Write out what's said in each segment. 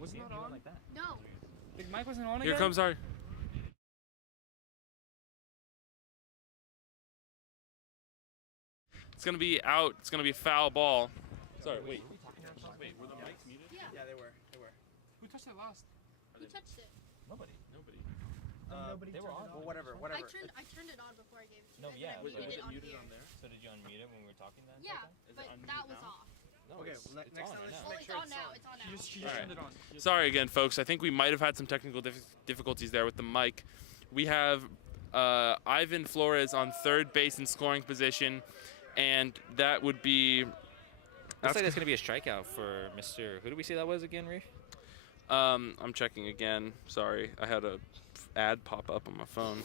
Was it not on? Like that. No. The mic wasn't on again? Here comes our... It's going to be out. It's going to be a foul ball. Sorry, wait. Wait, were the mics muted? Yeah. They were. Who touched it last? Who touched it? Nobody. Nobody. They were on. Well, whatever. I turned it on before I gave it to you. No, and yeah. then I Was muted it it on muted here. on there? So did you unmute it when we were talking then? Yeah, Is it but unmuted that was now? off. No, Okay, it's next on time right let's now. Oh, make it's sure on it's now. on. It's on She now. just All right. turned it on. Sorry again, folks. I think we might have had some technical difficulties there with the mic. We have Ivan Flores on third base in scoring position, and that would be... Looks like that's going to be a strikeout for Mr. Who did we say that was again, Reef? I'm checking again. Sorry, I had a ad pop up on my phone.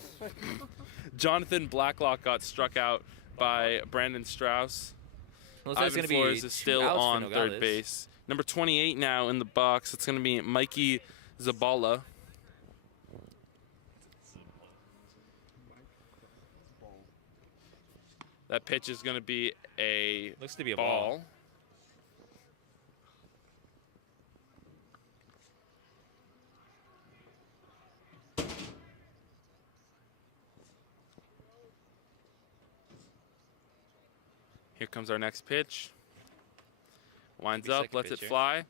Jonathan Blacklock got struck out by Brandon Strauss. Looks like it's Ivan going to Flores be is still two outs for on Nogales. third base. Number 28 now in the box. It's going to be Mikey Zabala. That pitch is going to be a Looks to be a ball. ball. Here comes our next pitch. Winds Be up, second lets pitch it here. fly.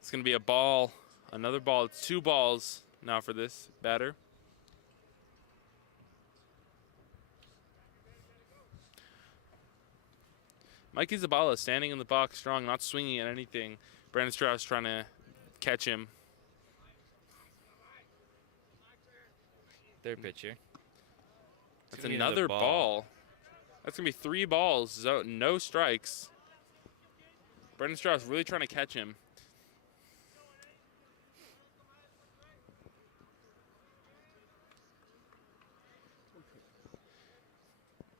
It's going to be a ball. Another ball. It's 2 balls now for this batter. Mikey Zabala standing in the box strong, not swinging at anything. Brandon Strauss trying to catch him. Third pitcher. That's gonna be another ball. That's going to be 3 balls, so no strikes. Brandon Strauss really trying to catch him.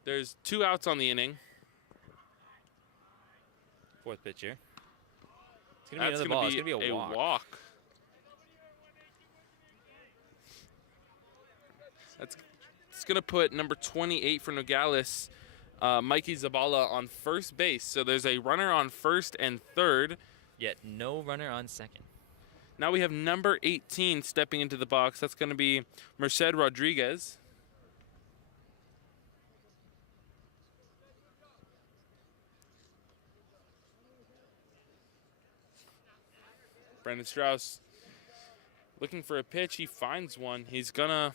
There's 2 outs on the inning. Fourth pitcher. It's going to be That's another going ball. It's to going to be a walk. It's going to put number 28 for Nogales, Mikey Zabala, on first base. So there's a runner on first and third. Yet no runner on second. Now we have number 18 stepping into the box. That's going to be Merced Rodriguez. Brandon Strauss looking for a pitch. He finds one. He's going to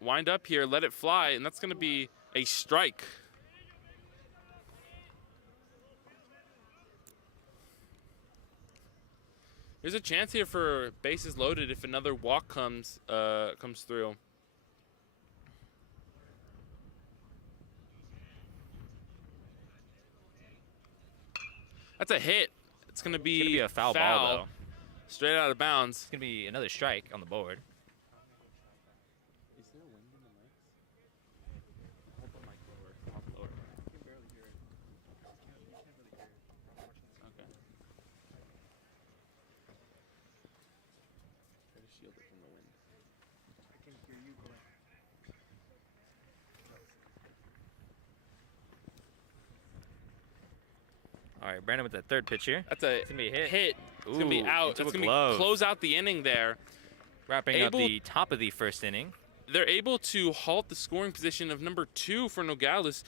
wind up here, let it fly, and that's going to be a strike. There's a chance here for bases loaded if another walk comes through. That's a hit. It's going to be a foul ball, though. Straight out of bounds. It's going to be another strike on the board. Is there wind in the mics? Hold the mic lower. Off lower. I can barely hear it. You can't really hear it. I'm watching this. Okay. Try to shield it from the wind. I can hear you going. All right, Brandon with the third pitch here. That's a It's going to be a hit. hit. It's going to be Ooh, out. into That's a going to glove. close out the inning there. Wrapping up able- the top of the first inning. They're able to halt the scoring position of number 2 for Nogales.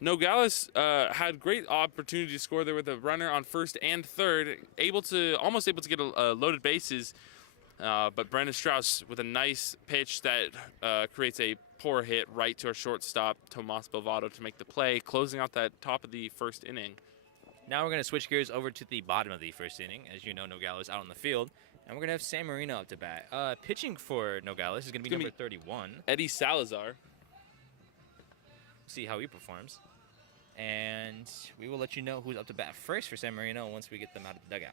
Nogales had great opportunity to score there with a runner on first and third, almost able to get a loaded bases. But Brandon Strauss with a nice pitch that creates a poor hit right to our shortstop, Tomas Bovado, to make the play, closing out that top of the first inning. Now we're going to switch gears over to the bottom of the first inning. As you know, Nogales out on the field. And we're going to have San Marino up to bat. Pitching for Nogales is going to be gonna number 31. Eddie Salazar. See how he performs. And we will let you know who's up to bat first for San Marino once we get them out of the dugout.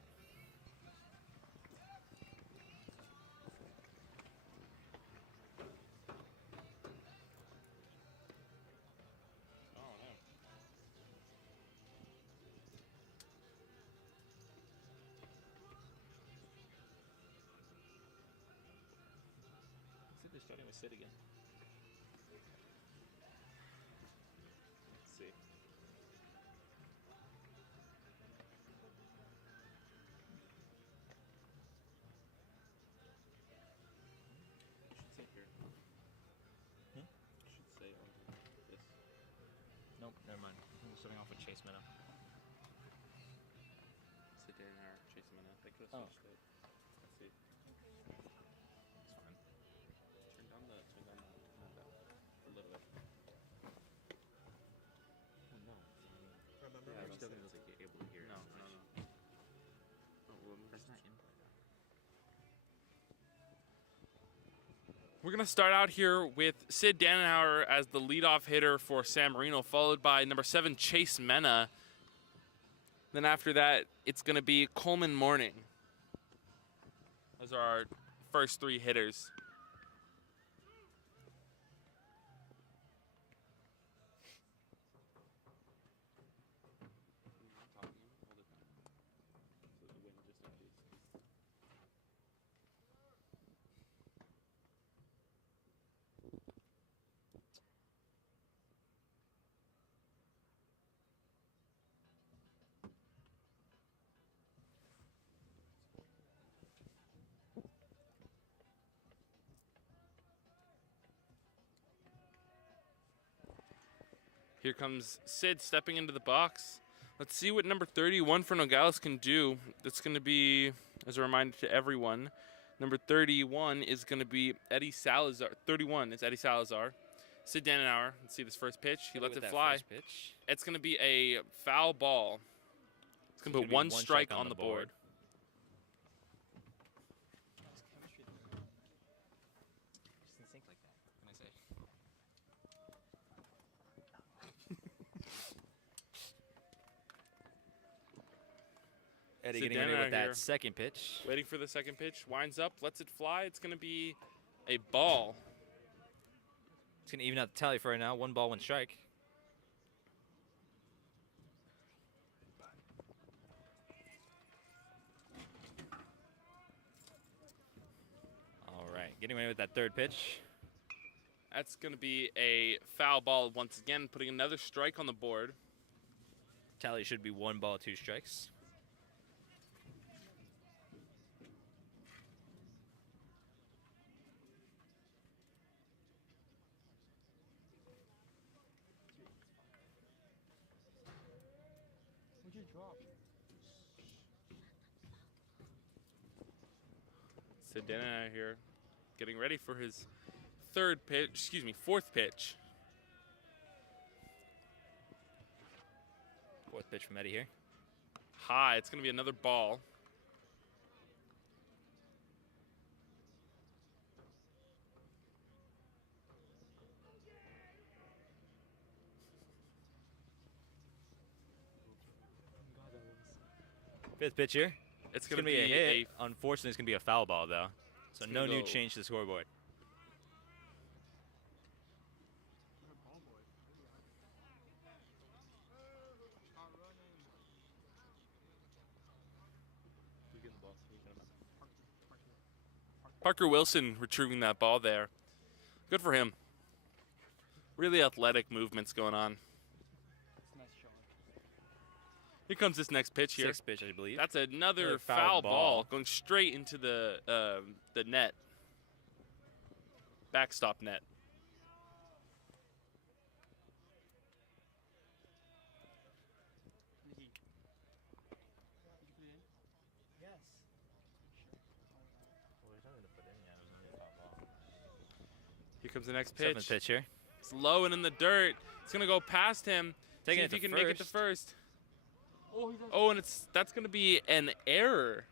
They're starting with Sid again. Let's see. Nope, never mind. I'm starting off with Chase Mena. Sit there and chase him in. They could have switched it. Let's see. It's fine. Turn down the a little bit. Oh, no. Remember, Yeah, we're that's still it. gonna be able to hear. No. Oh, well, That's not input. we're going to start out here with Sid Dannenhauer as the leadoff hitter for San Marino, followed by number 7, Chase Mena. Then after that, it's going to be Coleman Morning. Those are our first 3 hitters. Here comes Sid stepping into the box. Let's see what number 31 for Nogales can do. That's going to be, as a reminder to everyone, number 31 is going to be Eddie Salazar. 31 is Eddie Salazar. Sid Dannenhauer, let's see this first pitch. He lets it fly. Pitch. It's going to be a foul ball. It's going to put one strike on the board. Just in sync like that, can I say? Eddie Sid getting ready Dannenhauer with that here. second pitch. Waiting for the second pitch. Winds up, lets it fly. It's going to be a ball. It's going to even out the tally for right now. 1 ball, 1 strike. All right, getting ready with that third pitch. That's going to be a foul ball once again, putting another strike on the board. Tally should be 1 ball, 2 strikes. What'd you drop? Sid Dannenhauer here, getting ready for his fourth pitch. 4th pitch from Eddie here. High, it's going to be another ball. Fifth pitch here. It's It's going going to to be be a hit. Unfortunately, it's going to be a foul ball, though. So It's no gonna new go- change to the scoreboard. Parker Wilson retrieving that ball there. Good for him. Really athletic movements going on. Here comes this next pitch here. 6th pitch, I believe. That's another Another foul foul ball ball. going straight into the net. Backstop net. Yes. Here comes the next pitch. 7th pitch here. It's low and in the dirt. It's gonna go past him. Taking See it if he to can make it to first. first. Oh, and that's gonna be an error.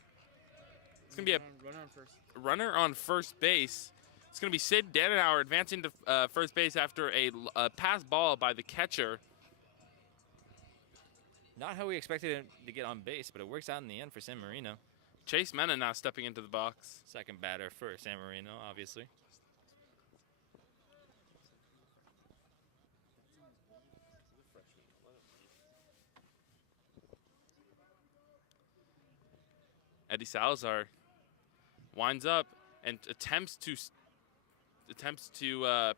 It's gonna be a Run on first. runner on first base. It's gonna be Sid Dannenhauer advancing to first base after a pass ball by the catcher. Not how we expected him to get on base, but it works out in the end for San Marino. Chase Mena now stepping into the box. Second batter for San Marino, obviously. Eddie Salazar winds up and attempts to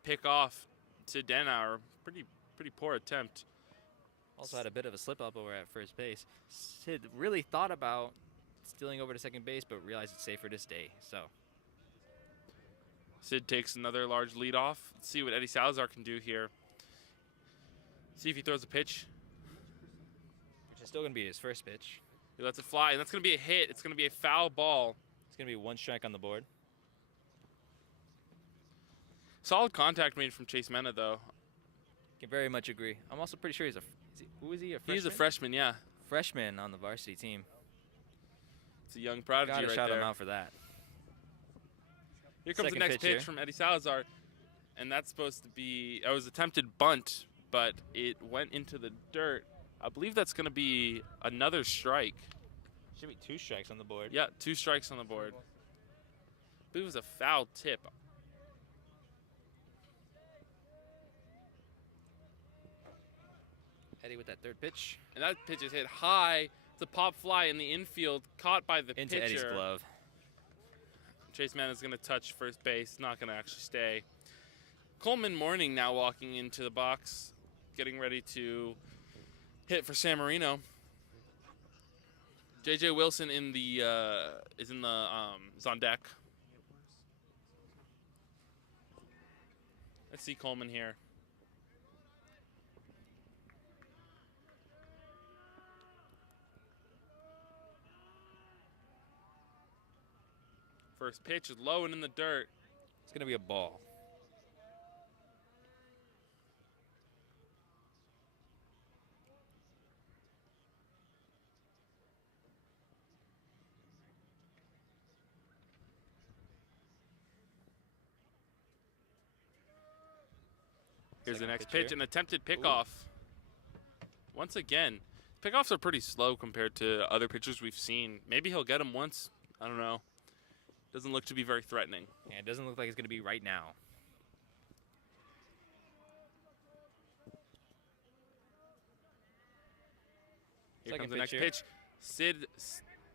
pick off Sid Dannenhauer. Pretty poor attempt. Also had a bit of a slip up over at first base. Sid really thought about stealing over to second base, but realized it's safer to stay. So Sid takes another large lead off. Let's see what Eddie Salazar can do here. See if he throws a pitch. Which is still going to be his first pitch. He lets it fly, and that's going to be a hit. It's going to be a foul ball. It's going to be 1 strike on the board. Solid contact made from Chase Mena, though. Can very much agree. I'm also pretty sure who is he, a freshman? He's a freshman, yeah. Freshman on the varsity team. It's a young prodigy Gotta right shout there. him out for that. Here comes Second the next pitch here. pitch from Eddie Salazar, and that's supposed to be, it was attempted bunt, but it went into the dirt. I believe that's going to be another strike. Should be 2 strikes on the board. Yeah, 2 strikes on the board. I believe it was a foul tip. Eddie with that 3rd pitch. And that pitch is hit high. It's a pop fly in the infield, caught by the Into pitcher. Eddie's glove. Chase Mann is going to touch first base, not going to actually stay. Coleman Morning now walking into the box, getting ready to hit for San Marino. J.J. Wilson is on deck. Let's see Coleman here. First pitch is low and in the dirt. It's going to be a ball. Here's the Second next pitch pitch, here. an attempted pickoff. Once again, pickoffs are pretty slow compared to other pitchers we've seen. Maybe he'll get them once. I don't know. Doesn't look to be very threatening. Yeah, it doesn't look like it's going to be right now. Here Second comes the next pitch pitch.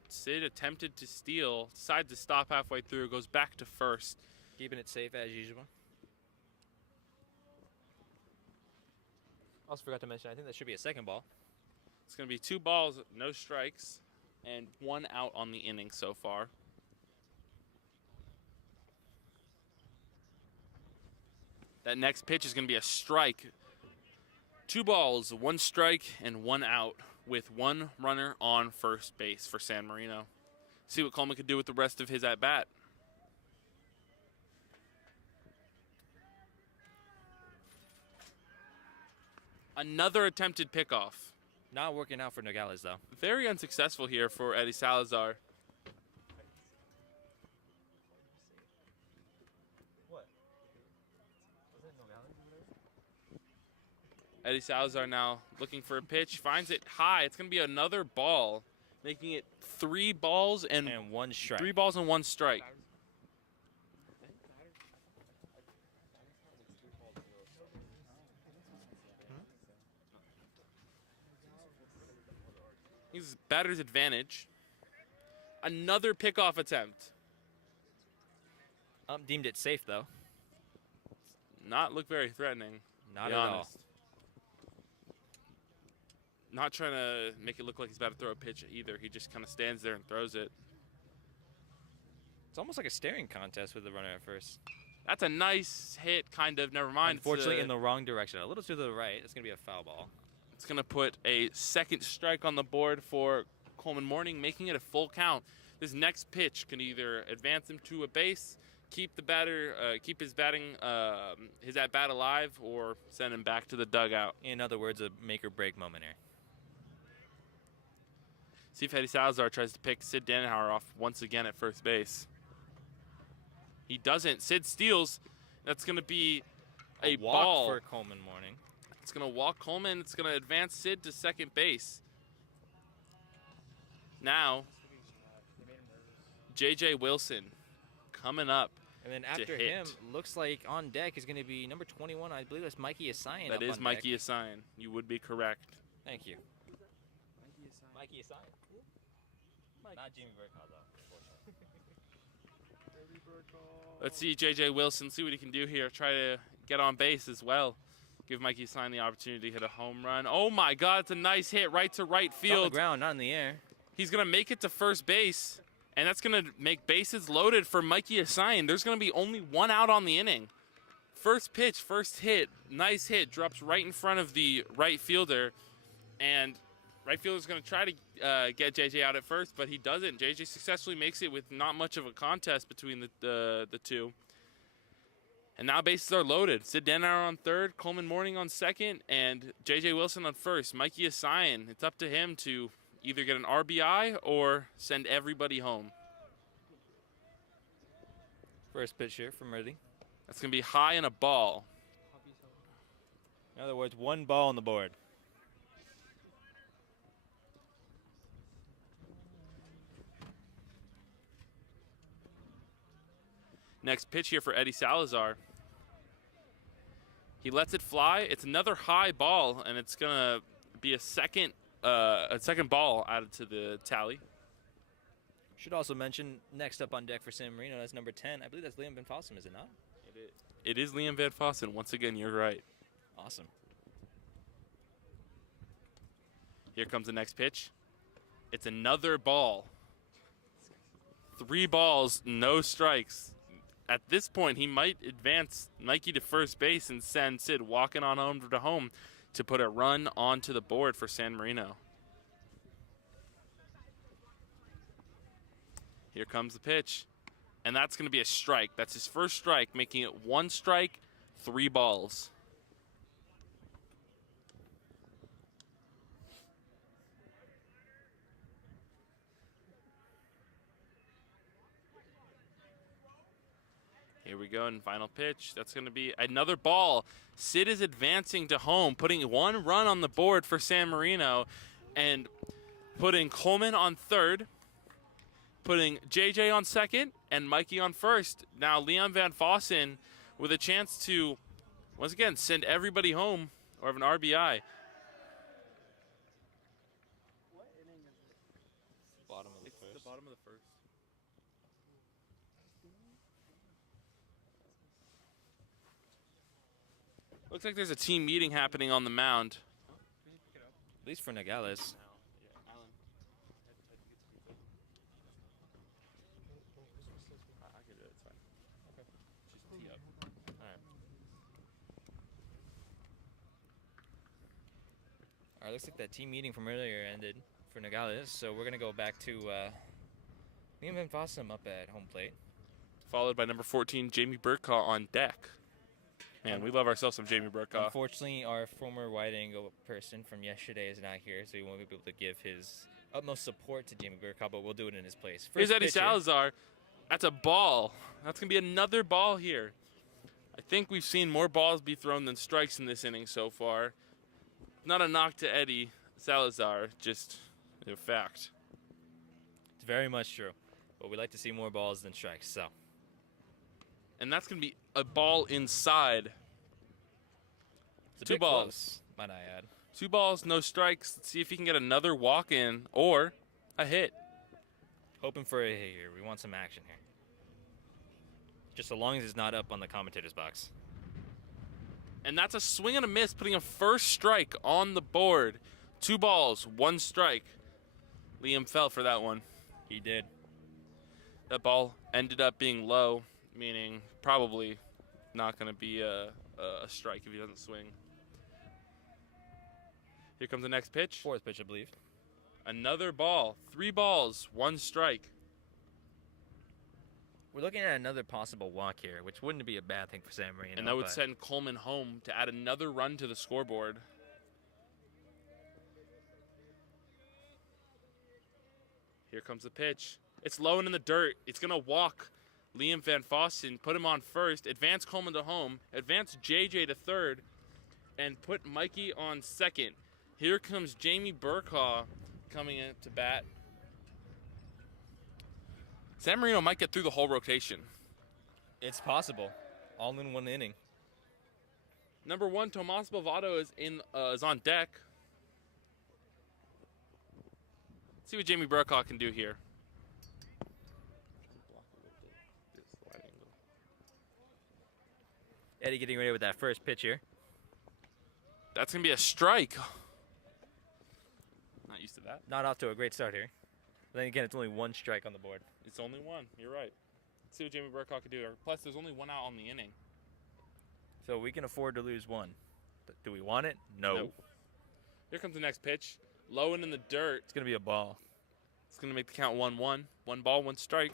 Sid attempted to steal, decided to stop halfway through, goes back to first. Keeping it safe as usual. Also forgot to mention, I think that should be a second ball. It's going to be 2 balls, no strikes, and 1 out on the inning so far. That next pitch is going to be a strike. 2 balls, 1 strike, and 1 out with 1 runner on first base for San Marino. See what Coleman could do with the rest of his at-bat. Another attempted pickoff. Not working out for Nogales, though. Very unsuccessful here for Eddie Salazar. Eddie Salazar now looking for a pitch, finds it high. It's going to be another ball, making it 3 balls and 1 strike. 3 balls and 1 strike. He's batter's advantage. Another pickoff attempt. Deemed it safe, though. Not look very threatening. Not to be at all. honest. Not trying to make it look like he's about to throw a pitch either. He just kind of stands there and throws it. It's almost like a staring contest with the runner at first. That's a nice hit, kind of. Never mind. Unfortunately, in the wrong direction. A little to the right. It's going to be a foul ball. It's going to put a second strike on the board for Coleman Morning, making it a full count. This next pitch can either advance him to a base, keep the batter, keep his his at bat alive, or send him back to the dugout. In other words, a make or break moment here. See if Eddie Salazar tries to pick Sid Dannenhauer off once again at first base. He doesn't. Sid steals. That's going to be a walk ball for Coleman Morning. It's going to walk Coleman. It's going to advance Sid to second base. Now, J.J. Wilson coming up. And then to after hit. him, looks like on deck is going to be number 21. I believe that's Mikey Asayan. That is Mikey Asayan. You would be correct. Thank you. Mikey Asayan. Not Jimmy Burkhardt, though. Let's see J.J. Wilson, see what he can do here. Try to get on base as well. Give Mikey Asayan the opportunity to hit a home run. Oh, my God. It's a nice hit right to right It's on the field. ground, not in the air. He's going to make it to first base, and that's going to make bases loaded for Mikey Asayan. There's going to be only 1 out on the inning. First pitch, first hit, nice hit, drops right in front of the right fielder, and right fielder's going to try to get JJ out at first, but he doesn't. JJ successfully makes it with not much of a contest between the two. And now bases are loaded. Sid Denauer on third, Coleman Morning on second, and JJ Wilson on first. Mikey Asayan, it's up to him to either get an RBI or send everybody home. First pitch here from Ridley. That's going to be high and a ball. In other words, 1 ball on the board. Next pitch here for Eddie Salazar. He lets it fly. It's another high ball, and it's going to be a second ball added to the tally. Should also mention, next up on deck for San Marino, that's number 10. I believe that's Liam Van Fossum, is it not? It is Liam Van Fossen. Once again, you're right. Awesome. Here comes the next pitch. It's another ball. 3 balls, no strikes. At this point, he might advance Mikey to first base and send Sid walking on home to home to put a run onto the board for San Marino. Here comes the pitch. And that's going to be a strike. That's his first strike, making it 1 strike, 3 balls. Here we go, and final pitch. That's going to be another ball. Sid is advancing to home, putting 1 run on the board for San Marino, and putting Coleman on third, putting JJ on second, and Mikey on first. Now Liam Van Fossen with a chance to, once again, send everybody home or have an RBI. What inning is it? Bottom of the It's first. the bottom of the first. Looks like there's a team meeting happening on the mound. At least for Nogales. All right, looks like that team meeting from earlier ended for Nogales, so we're going to go back to Liam Van Fossum up at home plate. Followed by number 14, Jamie Burkaw on deck. Man, we love ourselves some Jamie Burkaw. Unfortunately, our former wide angle person from yesterday is not here, so he won't be able to give his utmost support to Jamie Burkaw, but we'll do it in his place. Here's First Eddie pitcher. Salazar. That's a ball. That's going to be another ball here. I think we've seen more balls be thrown than strikes in this inning so far. Not a knock to Eddie Salazar, just a fact. It's very much true, but we like to see more balls than strikes, so. And that's going to be a ball inside. It's a 2 bit balls. close, might I add. 2 balls, no strikes. Let's see if he can get another walk in or a hit. Hoping for a hit here. We want some action here. Just so long as it's not up on the commentator's box. And that's a swing and a miss, putting a first strike on the board. 2 balls, 1 strike. Liam fell for that one. He did. That ball ended up being low, meaning probably not going to be a strike if he doesn't swing. Here comes the next pitch. 4th pitch, I believe. Another ball. 3 balls, 1 strike. We're looking at another possible walk here, which wouldn't be a bad thing for San Marino. And that would but send Coleman home to add another run to the scoreboard. Here comes the pitch. It's low and in the dirt. It's going to walk Liam Van Fossen, put him on first, advance Coleman to home, advance JJ to third, and put Mikey on second. Here comes Jamie Burkaw coming in to bat. San Marino might get through the whole rotation. It's possible. All in 1 inning. Number 1, Tomas Bovado is on deck. Let's see what Jamie Burkaw can do here. Eddie getting ready with that first pitch here. That's going to be a strike. Not used to that. Not off to a great start here. Then again, it's only 1 strike on the board. It's only 1. You're right. Let's see what Jamie Burkaw can do. Plus, there's only 1 out on the inning. So we can afford to lose one. Do we want it? No. Nope. Here comes the next pitch. Low and in the dirt. It's going to be a ball. It's going to make the count 1-1. 1 ball, 1 strike.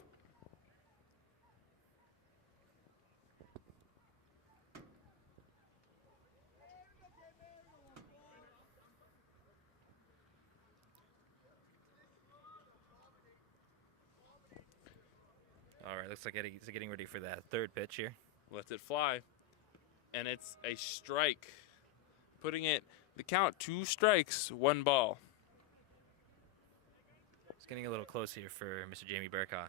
All right, looks like he's getting ready for that third pitch here. Lets it fly. And it's a strike. Putting it, the count, 2 strikes, 1 ball. It's getting a little close here for Mr. Jamie Burkhaw.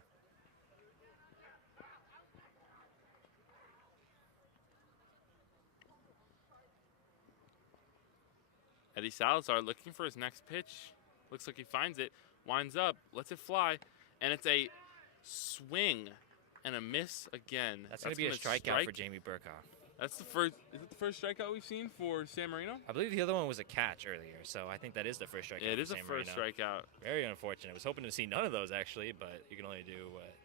Eddie Salazar looking for his next pitch. Looks like he finds it. Winds up, lets it fly. And it's a swing and a miss again. That's going to be a strikeout for Jamie Burkhaw. That's the first. Is it the first strikeout we've seen for San Marino? I believe the other one was a catch earlier, so I think that is the first strikeout. Yeah, it is for the San first Marino. strikeout. Very unfortunate. I was hoping to see none of those actually, but you can only do what?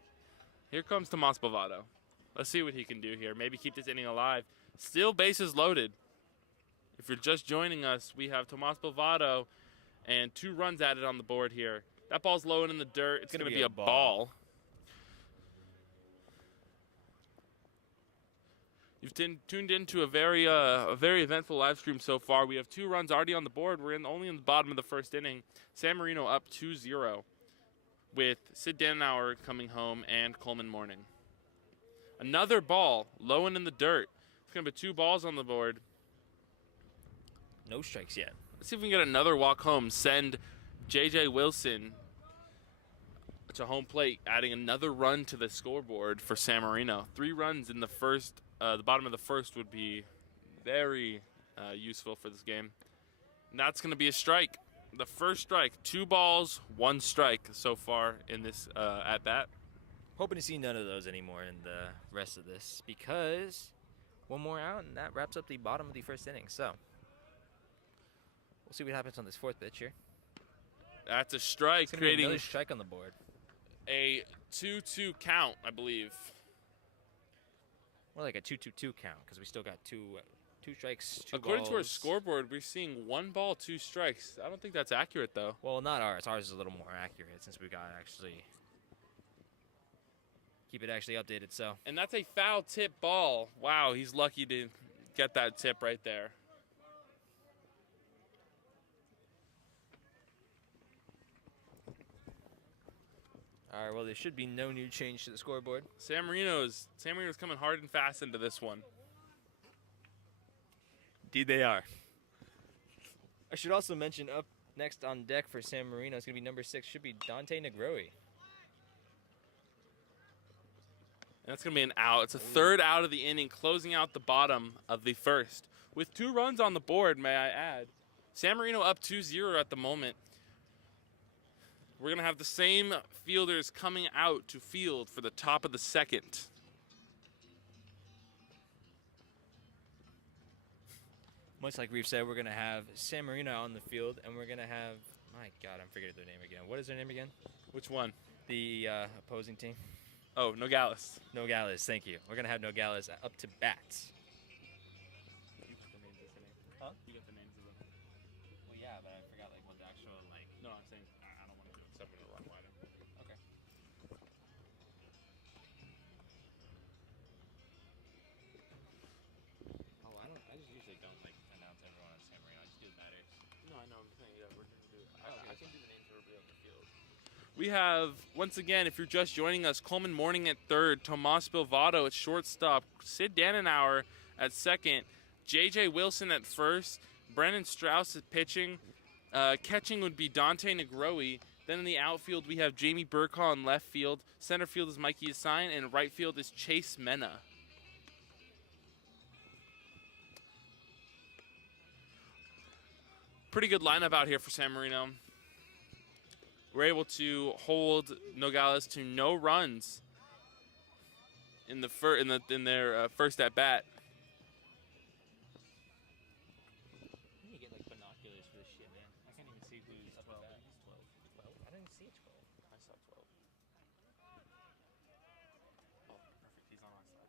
Here comes Tomas Bovado. Let's see what he can do here. Maybe keep this inning alive. Still bases loaded. If you're just joining us, we have Tomas Bovado and 2 runs added on the board here. That ball's low and in the dirt. It's going to be a ball. You've tuned into a very eventful live stream so far. We have 2 runs already on the board. We're only in the bottom of the first inning. San Marino up 2-0 with Sid Danauer coming home and Coleman Morning. Another ball, low and in the dirt. It's going to be 2 balls on the board. No strikes yet. Let's see if we can get another walk home. Send J.J. Wilson to home plate, adding another run to the scoreboard for San Marino. 3 runs in the first. The bottom of the first would be very useful for this game. And that's going to be a strike. The first strike. 2 balls, 1 strike so far in this at-bat. Hoping to see none of those anymore in the rest of this because one more out and that wraps up the bottom of the first inning. So we'll see what happens on this 4th pitch here. That's a strike, It's creating another strike on the board. a 2-2 count, I believe. More like a 2-2-2 count because we still got two strikes, 2 According to our balls. scoreboard, we're seeing 1 ball, 2 strikes. I don't think that's accurate, though. Well, not ours. Ours is a little more accurate since we got actually keep it actually updated. So And that's a foul tip ball. Wow, he's lucky to get that tip right there. all right. Well, there should be no new change to the scoreboard. San Marino's coming hard and fast into this one. Indeed, they are. I should also mention up next on deck for San Marino is going to be number 6. Should be Dante Negroi. And that's going to be an out. It's a 3rd out of the inning, closing out the bottom of the first. With 2 runs on the board, may I add. San Marino up 2-0 at the moment. We're going to have the same fielders coming out to field for the top of the 2nd. Much like Reeve said, we're going to have San Marino on the field, and we're going to have, my God, I'm forgetting their name again. What is their name again? Which one? The opposing team. Oh, Nogales. Nogales, thank you. We're going to have Nogales up to bat. Huh? You got the names of them. Well, yeah, but I forgot like what the actual like. No, I'm saying I don't want to do it. Except for the run wider. Okay. Oh, I just usually don't like announce everyone on San Marino. I just do the batters. No, I know. I'm saying, yeah, we're going to do it. I can do the names of everybody on the field. We have, once again, if you're just joining us, Coleman Morning at 3rd, Tomas Bilvado at shortstop, Sid Danenauer at 2nd, J.J. Wilson at 1st, Brennan Strauss at pitching. Catching would be Dante Negroi. Then in the outfield, we have Jamie Burkhaw in left field. Center field is Mikey Assign, and right field is Chase Mena. Pretty good lineup out here for San Marino. We're able to hold Nogales to no runs in their first at bat. I need to get like binoculars for this shit, man. I can't even see who's up at bat. He's 12. 12? I didn't see 12. I saw 12. Oh, perfect. He's on my side.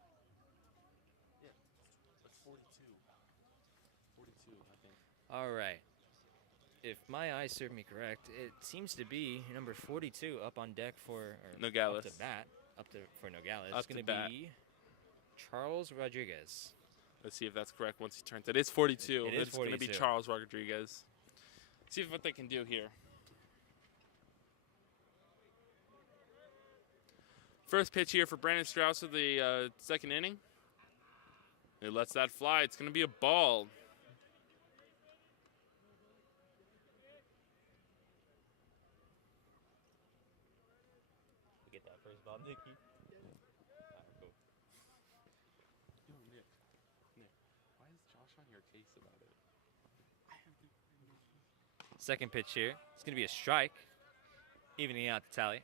Yeah. 42. 42, I think. All right. If my eyes serve me correct, it seems to be number 42 up on deck for Nogales. Up to bat. For Nogales. Up It's going to bat. be Charles Rodriguez. Let's see if that's correct once he turns it. It's 42. It is It's going to be 42. Charles Rodriguez. See what they can do here. First pitch here for Brandon Strauss of the second inning. He lets that fly. It's going to be a ball. Get that first ball, Nicky. Yo, Nick, why is Josh on your case about it? Second pitch here. It's going to be a strike, evening out the tally.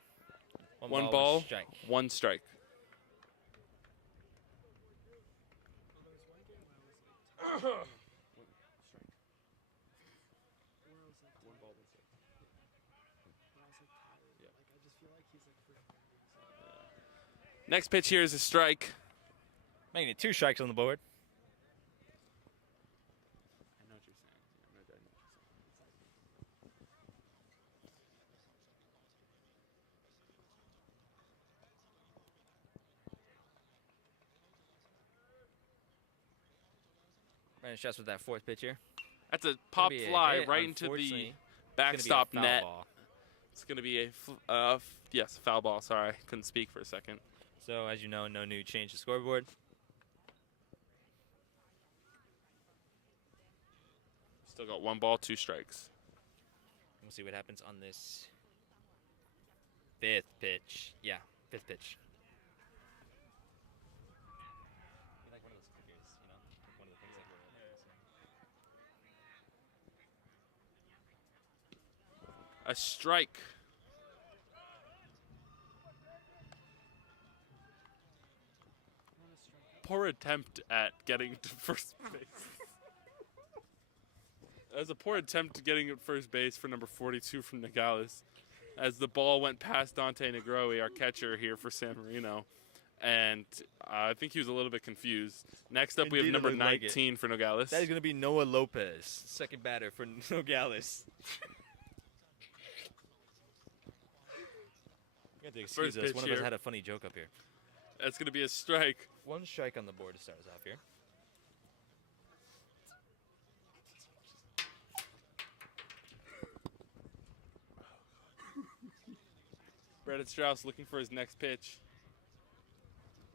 One one ball, strike. one strike. Next pitch here is a strike. Making it 2 strikes on the board. I know what you're saying. I know what you're saying. Brandon Strauss with that fourth pitch here. That's a pop be a fly hit, right into the unfortunately. backstop It's gonna be a foul net. ball. It's going to be yes, foul ball. Sorry, couldn't speak for a second. So, as you know, no new change to scoreboard. Still got 1 ball, 2 strikes. We'll see what happens on this fifth pitch. Yeah, fifth pitch. Like one of those clickers, you know? Like one of the things that A strike. Poor attempt at getting to first base. That was a poor attempt at getting at first base for number 42 from Nogales, as the ball went past Dante Negroi, our catcher here for San Marino, and I think he was a little bit confused. Next up, we have Indeed, it number looked like it. 19 for Nogales. That is going to be Noah Lopez, second batter for Nogales. You have to excuse First us. pitch One of us here. had a funny joke up here. That's going to be a strike. 1 strike on the board to start us off here. Brandon Strauss looking for his next pitch.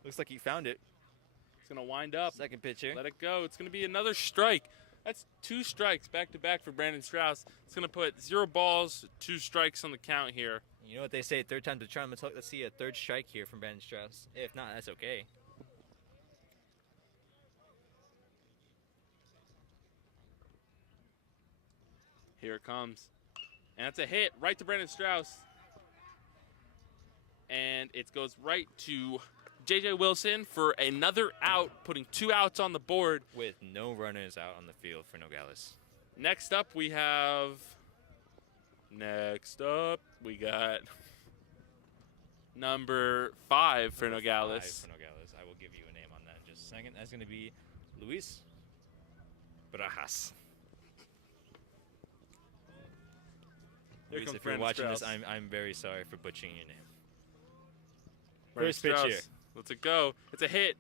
Looks like he found it. He's going to wind up. Second pitch here. Let it go. It's going to be another strike. That's 2 strikes back to back for Brandon Strauss. It's going to put 0 balls, 2 strikes on the count here. You know what they say, third time's a charm. Let's see a third strike here from Brandon Strauss. If not, that's okay. Here it comes. And that's a hit right to Brandon Strauss. And it goes right to J.J. Wilson for another out, putting 2 outs on the board. With no runners out on the field for Nogales. Next up, we got number 5 for Nogales. 5 for Nogales. I will give you a name on that in just a second. That's going to be Luis Barajas. Here Luis, comes if you're Brandon watching Strauss. this, I'm very sorry for butchering your name. Brandon First pitch Strauss. here. Let's it go. It's a hit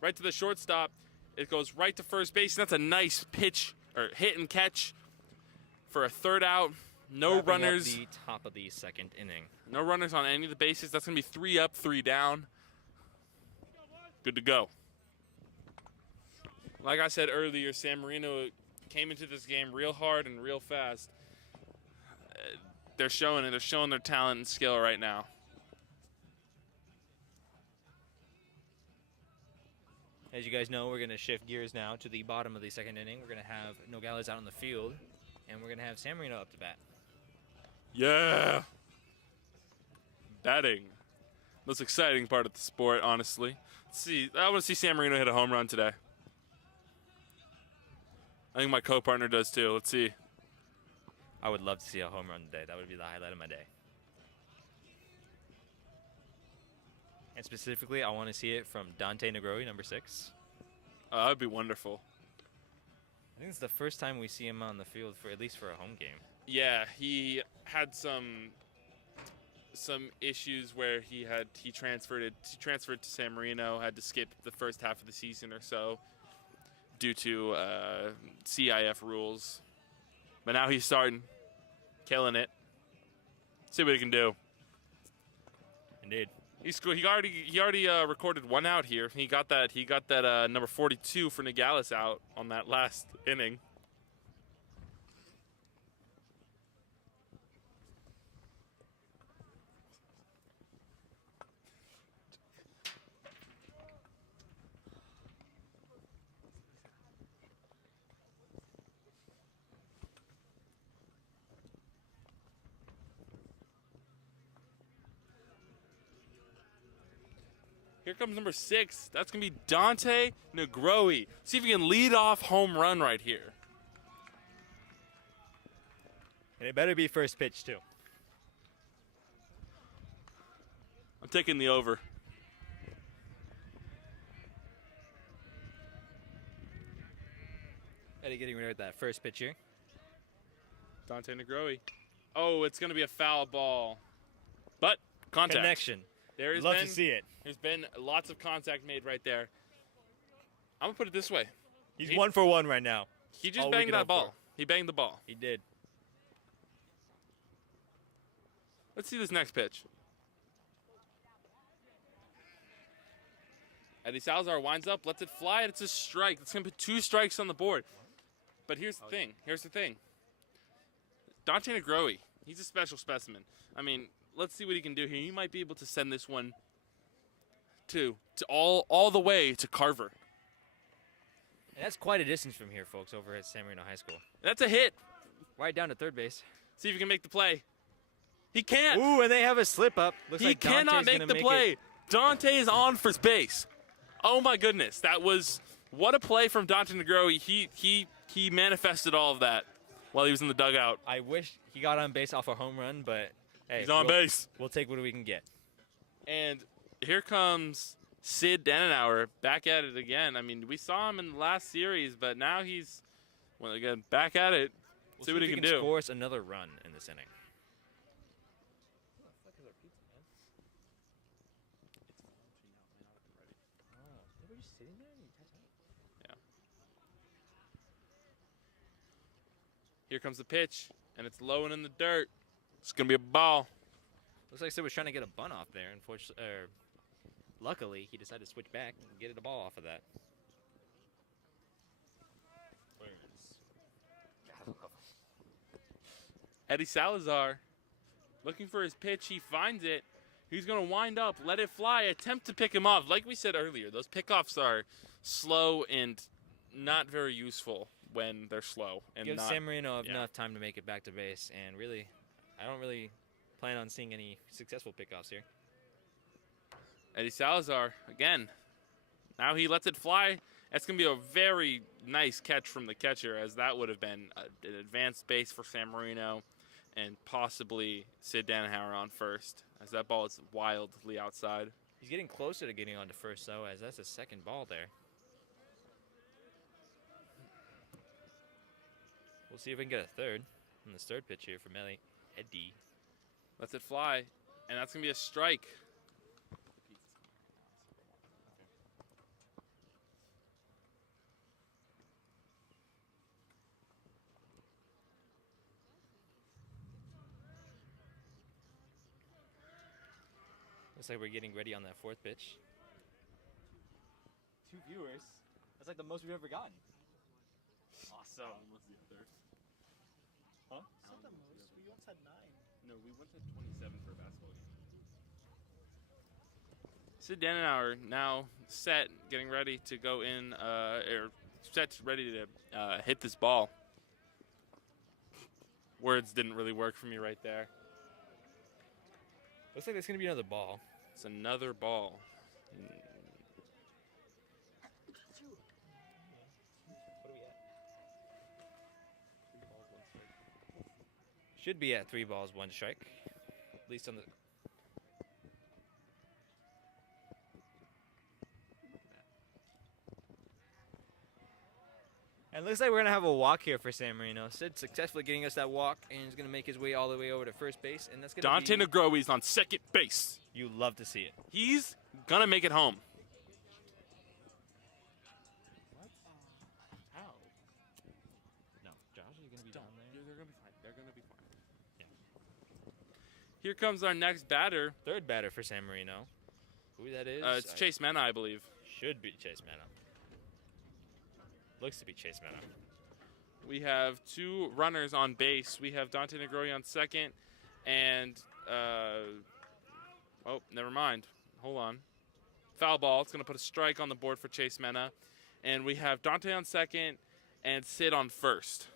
right to the shortstop. It goes right to first base. That's a nice pitch or hit and catch for a third out. No Wrapping up runners. the top of the second inning. No runners on any of the bases. That's going to be 3 up, 3 down. Good to go. Like I said earlier, San Marino came into this game real hard and real fast. They're showing it. They're showing their talent and skill right now. As you guys know, we're going to shift gears now to the bottom of the second inning. We're going to have Nogales out on the field, and we're going to have San Marino up to bat. Yeah. Batting. Most exciting part of the sport, honestly. Let's see. I want to see San Marino hit a home run today. I think my co-partner does too. Let's see. I would love to see a home run today. That would be the highlight of my day. And specifically, I want to see it from Dante Negroi, number 6. Oh, that would be wonderful. I think it's the first time we see him on the field for at least for a home game. Yeah, he had some issues where he transferred to San Marino, had to skip the first half of the season or so due to CIF rules. But now he's starting, killing it. See what he can do. Indeed. He already recorded one out here. He got that number 42 for Nogales out on that last inning. Here comes number 6. That's going to be Dante Negroe. See if he can lead off home run right here. And it better be first pitch, too. I'm taking the over. Eddie getting rid of that first pitch here. Dante Negroe. Oh, it's going to be a foul ball. But contact. Connection. There's Love to see it. There's been lots of contact made right there. I'm going to put it this way. He's 1 for 1 right now. He just banged that ball. He banged the ball. He did. Let's see this next pitch. Eddie Salazar winds up, lets it fly, and it's a strike. It's going to put 2 strikes on the board. But here's the thing. Dante Negroe, he's a special specimen. I mean, let's see what he can do here. He might be able to send this one to all the way to Carver. And that's quite a distance from here, folks, over at San Marino High School. That's a hit. Right down to third base. See if he can make the play. He can't. Ooh, and they have a slip up. Looks He like Dante's cannot make gonna the play. it. Dante is on first base. Oh my goodness, what a play from Dante Negroe. He manifested all of that while he was in the dugout. I wish he got on base off a home run, but hey, He's on base. We'll take what we can get. And here comes Sid Dannenauer back at it again. I mean, we saw him in the last series, but now he's again back at it. We'll see what he if can he do. Score us another run in this inning. Here comes the pitch, and it's low and in the dirt. It's going to be a ball. Looks like Sid was trying to get a bunt off there. Unfortunately, luckily, he decided to switch back and get a ball off of that. Eddie Salazar looking for his pitch. He finds it. He's going to wind up, let it fly, attempt to pick him off. Like we said earlier, those pickoffs are slow and not very useful when they're slow. And Gives San Marino enough time to make it back to base, and really, I don't really plan on seeing any successful pickoffs here. Eddie Salazar, again, now he lets it fly. That's going to be a very nice catch from the catcher, as that would have been an advanced base for San Marino and possibly Sid Dannenauer on first, as that ball is wildly outside. He's getting closer to getting on to first, though, as that's a second ball there. We'll see if we can get a third on this third pitch here from Eddie. Lets it fly, and that's going to be a strike. Looks like we're getting ready on that fourth pitch. 2 viewers. That's like the most we've ever gotten. Awesome. Huh? It's not the most. We once had 9. No, we once had 27 for a basketball game. Sid Dannenauer now set, getting ready to go in, ready to hit this ball. Words didn't really work for me right there. Looks like there's going to be another ball. It's another ball. What are we at? Should be at 3 balls, 1 strike. At least on the... And it looks like we're going to have a walk here for San Marino. Sid successfully getting us that walk, and he's going to make his way all the way over to first base. And that's going Dante to be... Negroi's on second base. You love to see it. He's going to make it home. What? How? No. Josh, are you going to be down there? They're going to be fine. They're going to be fine. Yeah. Here comes our next batter. Third batter for San Marino. Who that is? It's Chase Mena, I believe. Should be Chase Mena. Looks to be Chase Mena. We have two runners on base. We have Dante Negroi on second, and oh, never mind. Hold on. Foul ball. It's going to put a strike on the board for Chase Mena. And we have Dante on second and Sid on first.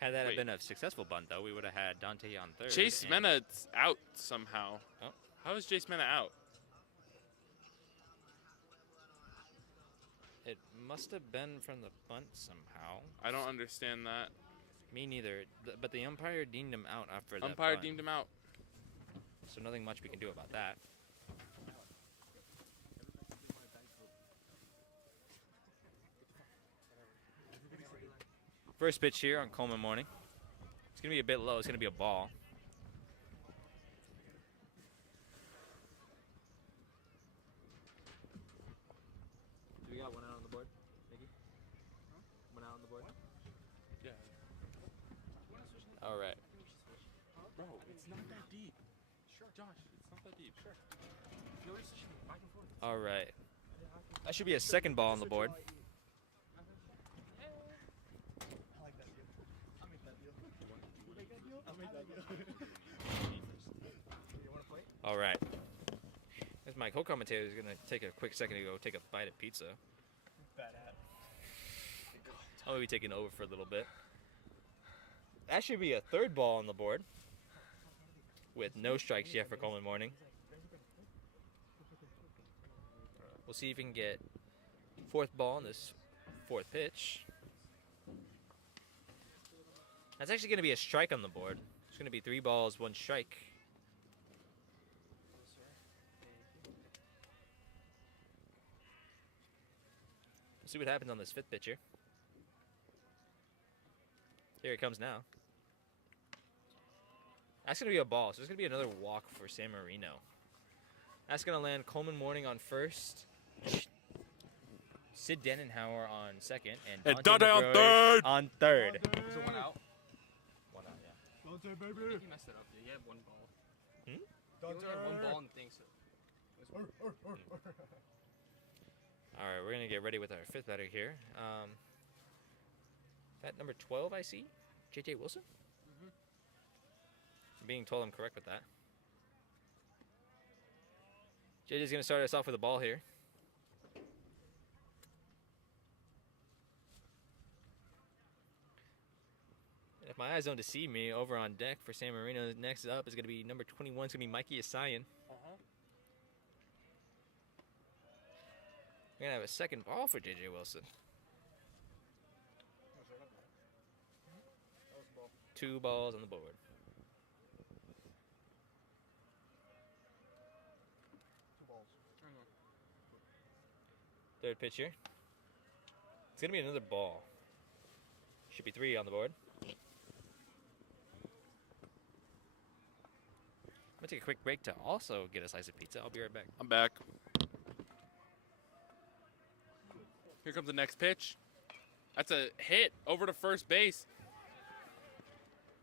Had that been a successful bunt, though, we would have had Dante on third. Chase Mena's out somehow. Oh. How is Chase Mena out? It must have been from the bunt somehow. I don't understand that. Me neither. But the umpire deemed him out after that Umpire bunt. deemed him out. So nothing much we can do about that. First pitch here on Coleman Morning. It's going to be a bit low. It's going to be a ball. Do we got one out on the board, Mickey? One out on the board? Yeah. All right. Bro, it's not that deep. Sure. Josh, it's not that deep. Sure. All right. That should be a second ball on the board. All right. As my co-commentator is going to take a quick second to go take a bite of pizza. I'm going to be taking over for a little bit. That should be a third ball on the board with no strikes yet for Coleman Morning. We'll see if we can get fourth ball on this fourth pitch. That's actually going to be a strike on the board. It's going to be 3 balls, 1 strike. Let's see what happens on this fifth pitcher. Here it comes now. That's going to be a ball, so there's going to be another walk for San Marino. That's going to land Coleman Morning on first. Sid Denenhauer on second. And Dante on Negroi third. on third. Is it one out? One out, yeah. Dante, baby. He messed it up, dude. He had one ball. Hmm? He only had one ball and thinks it. All right, we're going to get ready with our fifth batter here. That number 12, I see. J.J. Wilson? I'm being told I'm correct with that. JJ's going to start us off with a ball here. If my eyes don't deceive me, over on deck for San Marino, next up is going to be number 21. It's going to be Mikey Asayan. We're going to have a second ball for J.J. Wilson. 2 balls on the board. Third pitch here. It's going to be another ball. Should be 3 on the board. I'm going to take a quick break to also get a slice of pizza. I'll be right back. I'm back. Here comes the next pitch. That's a hit over to first base.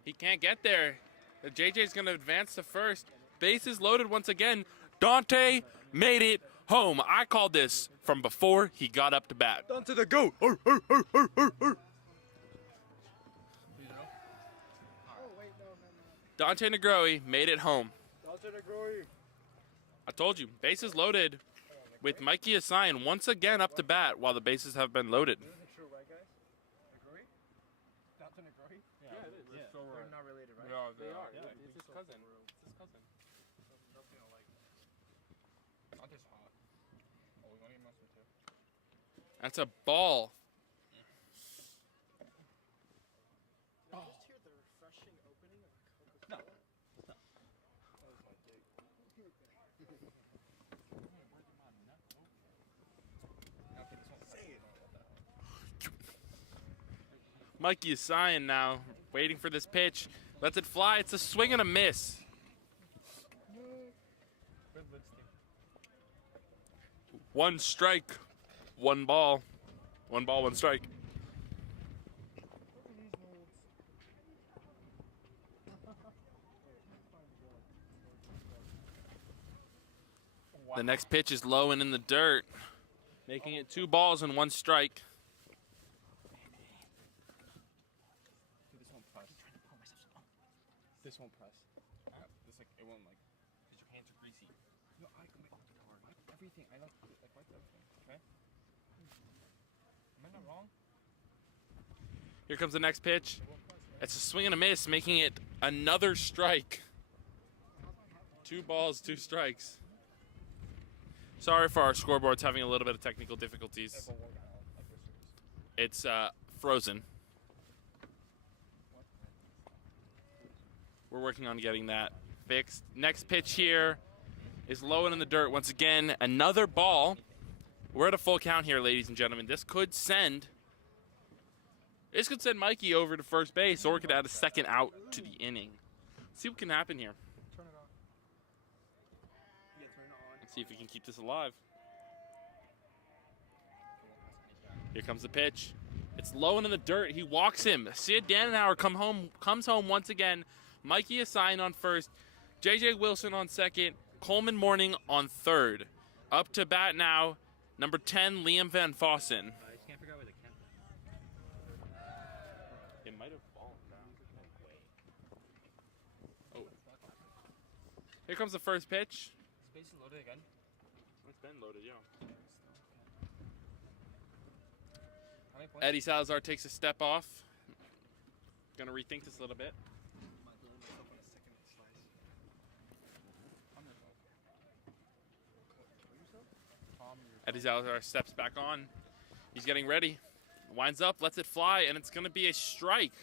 He can't get there. The JJ's going to advance to first. Base is loaded once again. Dante made it home. I called this from before he got up to bat. Dante the go. Dante Negroi made it home. Dante the Groy. I told you, bases loaded with Mikey Asayan once again up to bat while the bases have been loaded. True, right, guys? Negroy? Dante Negroy? Yeah, it is. Yeah. So They're not related, right? They are. Yeah, It's his cousin. It's his cousin. Nothing alike. Dante's hot. Oh, we want to get mustard too. That's a ball. Did I just hear the refreshing opening of Coca-Cola? No. That was my date. Say it. Mikey is sighing now, waiting for this pitch. Lets it fly. It's a swing and a miss. One strike, one ball. One ball, one strike. The next pitch is low and in the dirt, making it 2 balls and 1 strike. This won't press. This like it won't like. Cause your hands are greasy. No, I wipe everything. I like wipe everything. Okay. Am I not wrong? Here comes the next pitch. It's a swing and a miss, making it another strike. 2 balls, 2 strikes. Sorry for our scoreboards having a little bit of technical difficulties. It's frozen. We're working on getting that fixed. Next pitch here is low and in the dirt. Once again, another ball. We're at a full count here, ladies and gentlemen. This could send Mikey over to first base, or it could add a second out to the inning. Let's see what can happen here. Turn it on. Yeah, turn it on. Let's see if we can keep this alive. Here comes the pitch. It's low and in the dirt. He walks him. Sid Dannenauer comes home once again. Mikey Assign on first. J.J. Wilson on second. Coleman Morning on third. Up to bat now, number 10, Liam Van Fossen. I just can't figure out where the camera is. It might have fallen down. Oh. Here comes the first pitch. Space is loaded again. It's been loaded, yeah. How many points? Eddie Salazar takes a step off. Gonna rethink this a little bit. Eddie Salazar steps back on. He's getting ready. Winds up, lets it fly, and it's gonna be a strike.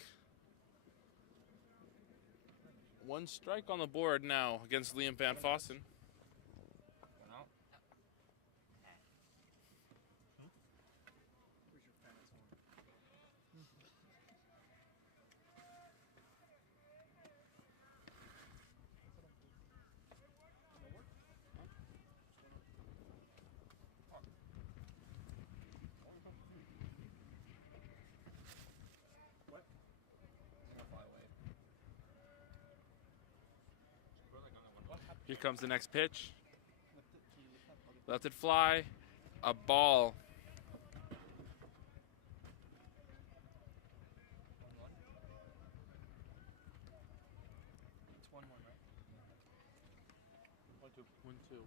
1 strike on the board now against Liam Van Fossen. Here comes the next pitch. Left it fly. A ball. It's 1-1, right? 1-2.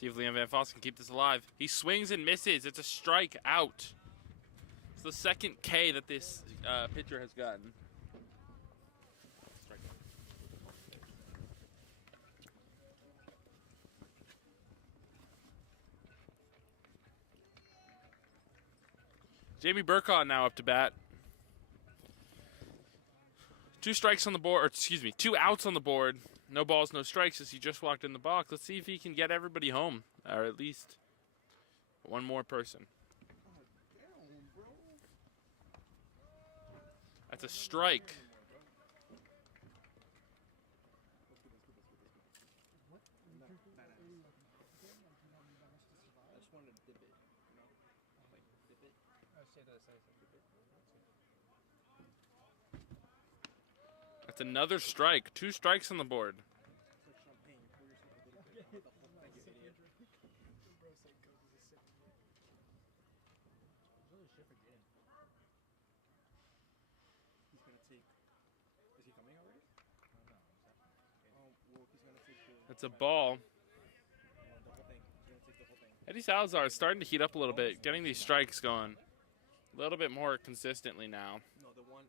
See if Liam Van Fossen can keep this alive. He swings and misses. It's a strike out. It's the second K that this pitcher has gotten. Jamie Burkhaw now up to bat. 2 strikes on the board, or excuse me, 2 outs on the board. No balls, no strikes as he just walked in the box. Let's see if he can get everybody home, or at least one more person. That's a strike. That's another strike. 2 strikes on the board. That's a ball. Eddie Salazar is starting to heat up a little bit, getting these strikes going a little bit more consistently now. No, the one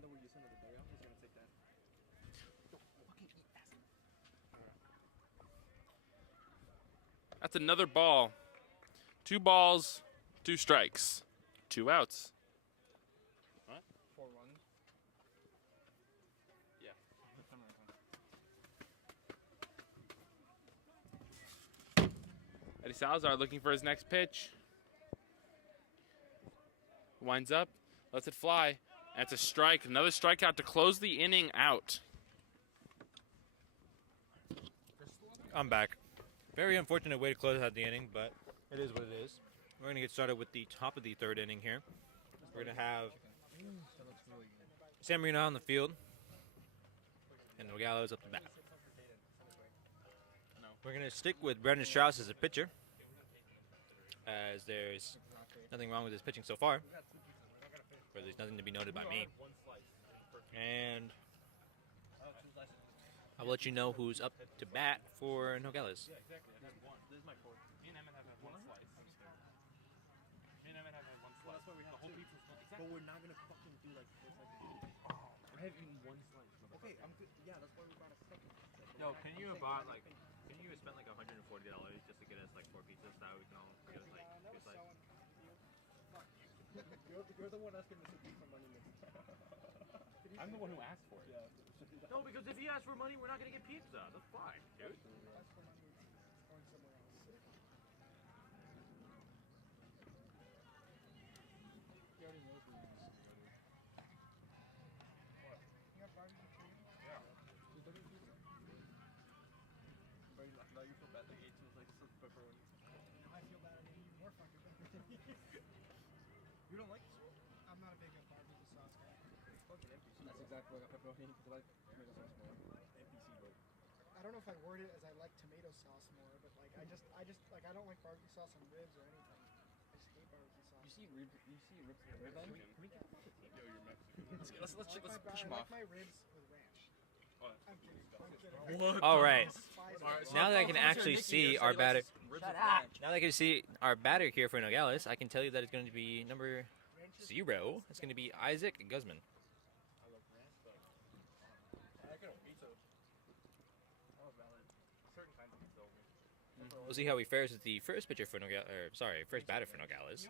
that we're using in the dugout is gonna take that. That's another ball. 2 balls, 2 strikes, 2 outs. 4 runs. Yeah. Eddie Salazar looking for his next pitch. Winds up, lets it fly. That's a strike. Another strikeout to close the inning out. I'm back. Very unfortunate way to close out the inning, but it is what it is. We're going to get started with the top of the third inning here. We're going to have San Marino on the field and Nogales up the bat. We're going to stick with Brandon Strauss as a pitcher, as there's nothing wrong with his pitching so far, or there's nothing to be noted by me. And I'll let you know who's up to bat for Nogales. This is my cord. Me and Emmett have had one slice. Me and Emmett have had one slice. That's why we have The whole two. pizza's full. But we're not gonna fucking do like this. I have eaten one slice. Okay, I'm good. Yeah, that's why we bought a second. Yo, can you spend like $140 just to get us like 4 pizzas so we can all get us like 2 slices? You're the one asking Mr. B for money. I'm the one who asked for it. Yeah. No, because if he asks for money, we're not gonna get pizza. That's fine, dude. Now you feel bad that you ate two slices of pepperoni. I feel bad. I mean, even more fucking pepperoni. You don't like this? I'm not a big barbecue sauce guy. It's fucking NPC. That's exactly like a pepperoni because I like tomato sauce more. NPC vote. I don't know if I word it as I like tomato sauce more, but like I just like I don't like barbecue sauce on ribs or anything. I just hate barbecue sauce. You see ribs rib ends? Yo, you're Mexican. Let's I like push him I off. like my ribs with ranch. What? I'm kidding. I'm kidding. All right. Despise Alright, it. so Now that I I'll can close your actually Mickey see here, so our he likes batter, his ribs with ranch. now that I can see our batter here for Nogales, I can tell you that it's going to be number 0. It's going to be Isaac Guzman. I love ranch, but I can pizza. Oh, valid. Certain kinds of pizza only. We'll see how he fares with the first pitcher for Nogales, first batter for Nogales,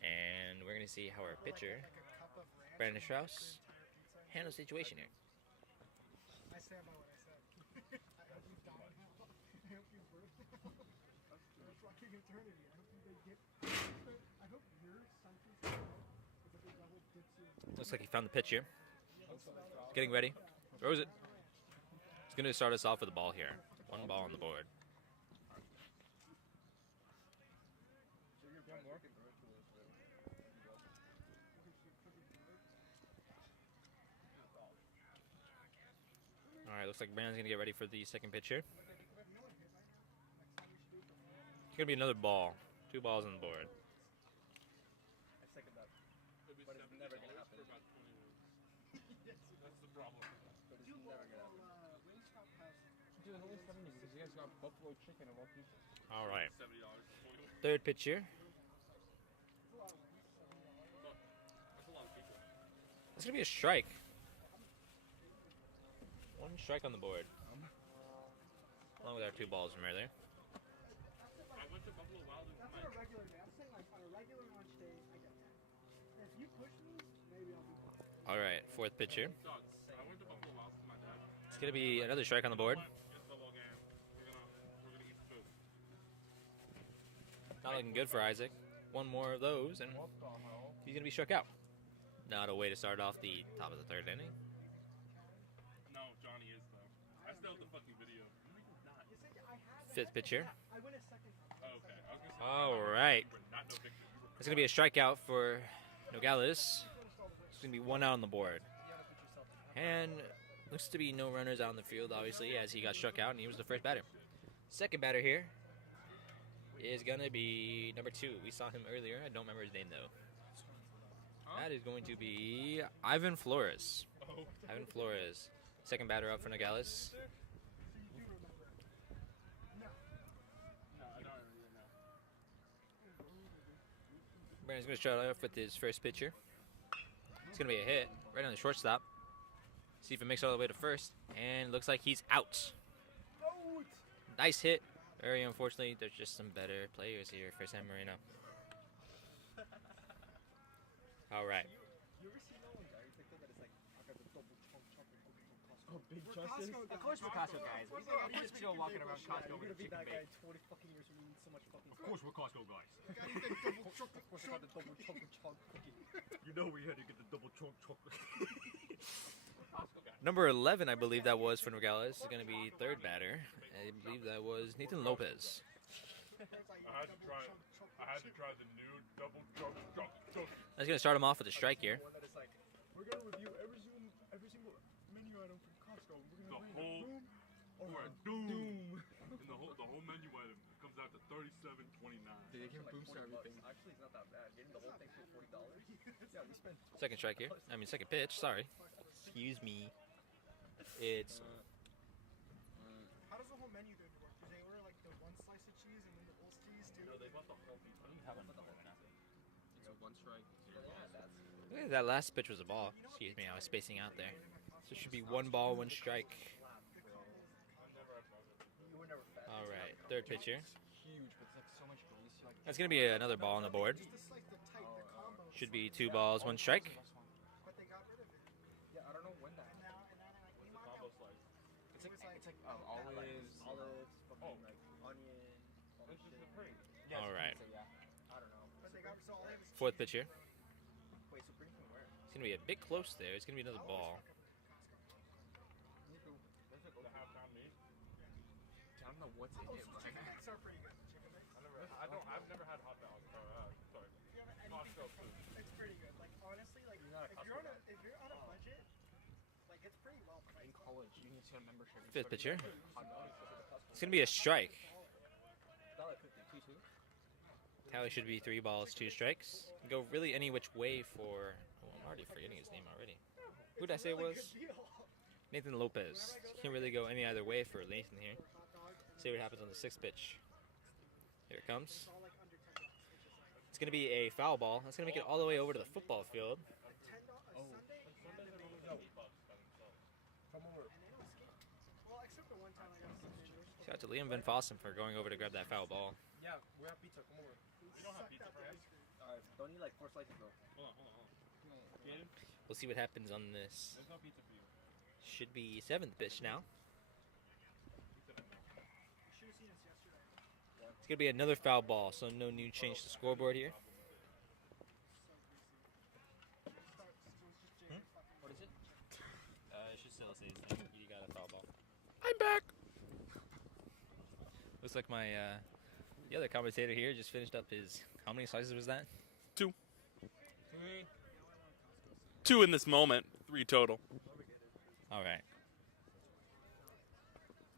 and we're going to see how our pitcher, Like a cup of ranch Brandon and Strauss, the entire pizza. handles the situation here. I stand by what I said. I hope you die now. I hope you burn now. For a fucking eternity. I hope they get. I hope your sentence is that the devil gets you. Looks like he found the pitch here. Getting ready. Throws it. He's going to start us off with a ball here. 1 ball on the board. So you're done working. All right, looks like Brandon's going to get ready for the second pitch here. It's going to be another ball. 2 balls on the board. I second that. But it's never gonna happen. That's the problem. But it's never gonna happen. Dude, it's only 70 because you guys got buffalo chicken and one pizza. All right. $70. Third pitch here. That's a lot of pizza. It's going to be a strike. 1 strike on the board. Along with our 2 balls from earlier. I went to Buffalo Wild Wings. That's on a regular day. I'm saying like on a regular lunch day, I get 10. If you push me, maybe I'll be fine. All right, fourth pitch here. Dogs. I went to Buffalo Wild Wings with my dad. It's going to be another strike on the board. It's the whole game. We're gonna eat food. Not looking good for Isaac. 1 more of those, and he's going to be struck out. Not a way to start off the top of the third inning. No, Johnny is though. I still have the fucking video. No, you did not. You say I had Fifth pitch here. I win a second time. Oh, okay. I was gonna say. All right. You were not no picture. You were It's going to be a strikeout for Nogales. It's going to be 1 out on the board. And looks to be no runners out in the field, obviously, as he got struck out, and he was the first batter. Second batter here is going to be number 2. We saw him earlier. I don't remember his name, though. That is going to be Ivan Flores. Oh. Ivan Flores. Second batter up for Nogales. No, I don't really know. Brandon's going to start off with his first pitcher. It's going to be a hit right on the shortstop. See if it makes it all the way to first. And looks like he's out. Nice hit. Very unfortunately, there's just some better players here for San Marino. All right. You ever seen that one guy TikTok that is like, I got the double chunk chocolate Oh, Big We're Justin. Costco guys. Of course we're Costco guys. Of course Of course we go walking around Costco You're with a gonna be chicken that guy bake. in 20 fucking years when you eat so much fucking Of course, we're Costco guys. Gotta eat that double chocolate chunk. the double chocolate cookie. You know we had to get the double chunk chocolate. Number 11, I believe that was for Nogales, is going to be third batter. I believe that was Nathan Lopez. I had to try the new double chunk chocolate. That's going to start him off with a strike here. One that is like, we're gonna review every single menu item from Costco. We're The gonna whole boom or or a doom. And the whole menu item comes out to $37.29. Dude, they can boost everything. Actually, it's not that bad. Getting the whole thing for $40. Yeah, we spent. Second strike here. I mean, second pitch. Sorry. Excuse me. It's How does the whole menu then work? Do they order like the one slice of cheese and then the whole cheese too? No, they want the whole pizza. It's a one strike. look at that last pitch was a ball. Excuse me, I was spacing out there. So it should be one ball, one strike. You were never fat. All right, third pitch here. Huge, but it's like so much grease. Like, That's going to be another ball on the board. Just the slice, the tight, the combo. Should be 2 balls, 1 strike. But they got rid of it. Yeah, I don't know when that. And now they're like, we want Combo that. slice. it's like olives. Olives, fucking like onion. all This that is shit. the cream. Yeah, All right. So, yeah. I don't know. But they got so all they have is Fourth cheese. pitch here. Wait, Supreme from where? It's going to be a bit close there. It's going to be another ball. The half-pound meat. I don't know what's in Oh, it, so but chicken backs are pretty good. Chicken backs. I've never had hot dogs. Sorry. If you have anything Costco from- food. It's pretty good. Like honestly, like You're not a if you're on Costco a if you're on a budget, like it's pretty well in priced. college, you can just get a membership. Fifth pitch here. Hot dogs. It's going to be a strike. $1.50. 2-2. Tally should be 3 balls, 2 strikes. Go really any which way for. Oh, I'm already forgetting his name already. Who did I say it was? Nathan Lopez. Can't really go any other way for Nathan here. See what happens on the 6th pitch. Here it comes. It's going to be a foul ball. That's going to make it all the way over to the football field. Well, except the one time I got Shout out to Liam Van Fossen for going over to grab that foul ball. Yeah, we have pizza. Come over. We don't have pizza for him. Alright, don't need like 4 slices, bro. Hold on. Jaden, We'll see what happens on this. there's no pizza for you. Should be 7th pitch now. It's going to be another foul ball, so no new change to scoreboard here. What is it? It should still say you got a foul ball. I'm back. Looks like my the other commentator here just finished up his. How many slices was that? 2 in this moment. 3 total. All right.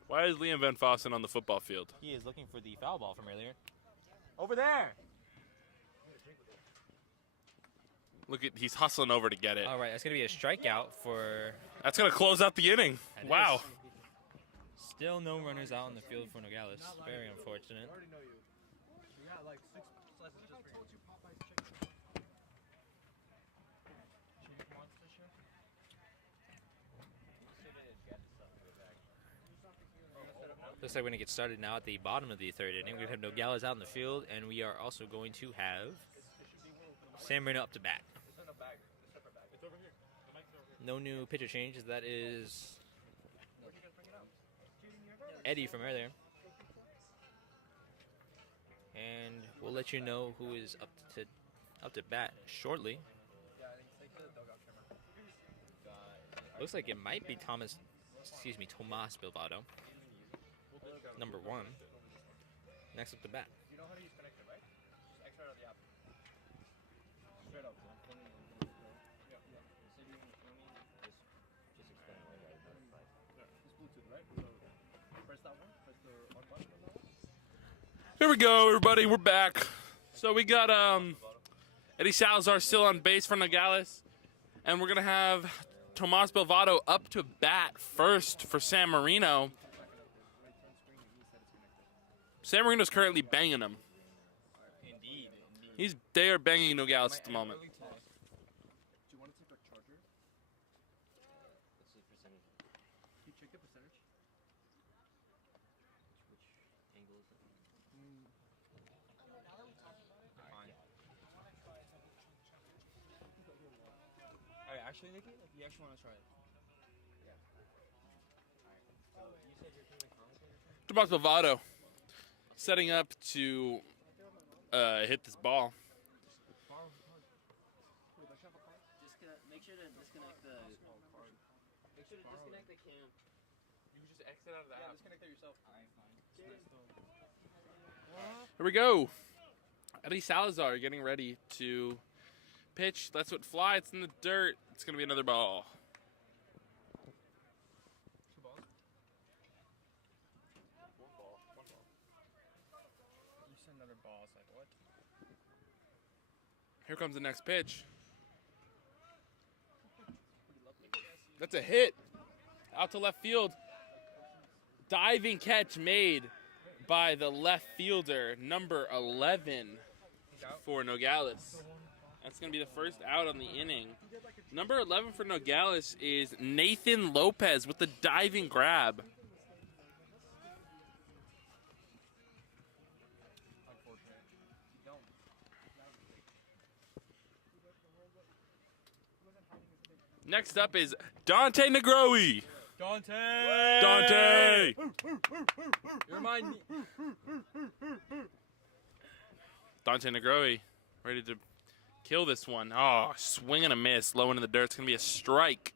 Why is Liam Van Fossen on the football field? He is looking for the foul ball from earlier. Over there. Look at he's hustling over to get it. All right, that's gonna be a strikeout for. That's gonna close out the inning. That Wow. is. Still no runners out on the field for Nogales. Very unfortunate. I already know you. You got like 6 slices just for you. Looks like we're gonna get started now at the bottom of the 3rd inning. We're gonna have Nogales out in the field, and we are also going to have San Marino up to bat. It's in a bag. A separate bag. It's over here. The mic's over here. No new pitcher changes. That is Where'd you guys bring it out? Eddie from earlier. And we'll let you know who is up to bat shortly. Yeah, I think take the dugout camera. Looks like it might be Tomas Bilbado, number 1. Next up to bat. You know how to use connector, right? Just extra out of the app. Straight up. Yeah. So you want to just explain why you guys It's Bluetooth, right? So press that one. Press the on button on that one. Here we go, everybody. We're back. So we got Eddie Salazar still on base for Nogales, and we're gonna have Tomas Bilbado up to bat first for San Marino. San Marino's currently banging him. Indeed. They are banging Nogales at the moment. Do you want to take a charger? What's the percentage? Can you check the percentage? Which angle is it? Alright, actually, Nikki, you actually want to try it? Tomas Bavado setting up to hit this ball. Make sure to disconnect the. Make sure to disconnect the cam. You can just exit out of the app. Disconnect it yourself. Alright, fine. Here we go. Eddie Salazar getting ready to pitch. Lets it fly. It's in the dirt. It's going to be another ball. Two balls? One ball. You said another ball. It's like, what? Here comes the next pitch. That's a hit. Out to left field. Diving catch made by the left fielder, number 11 for Nogales. That's going to be the first out on the inning. Number 11 for Nogales is Nathan Lopez with the diving grab. Next up is Dante Negroe. Dante! You remind me. Dante Negroe ready to kill this one. Oh, swing and a miss. Low into the dirt. It's going to be a strike.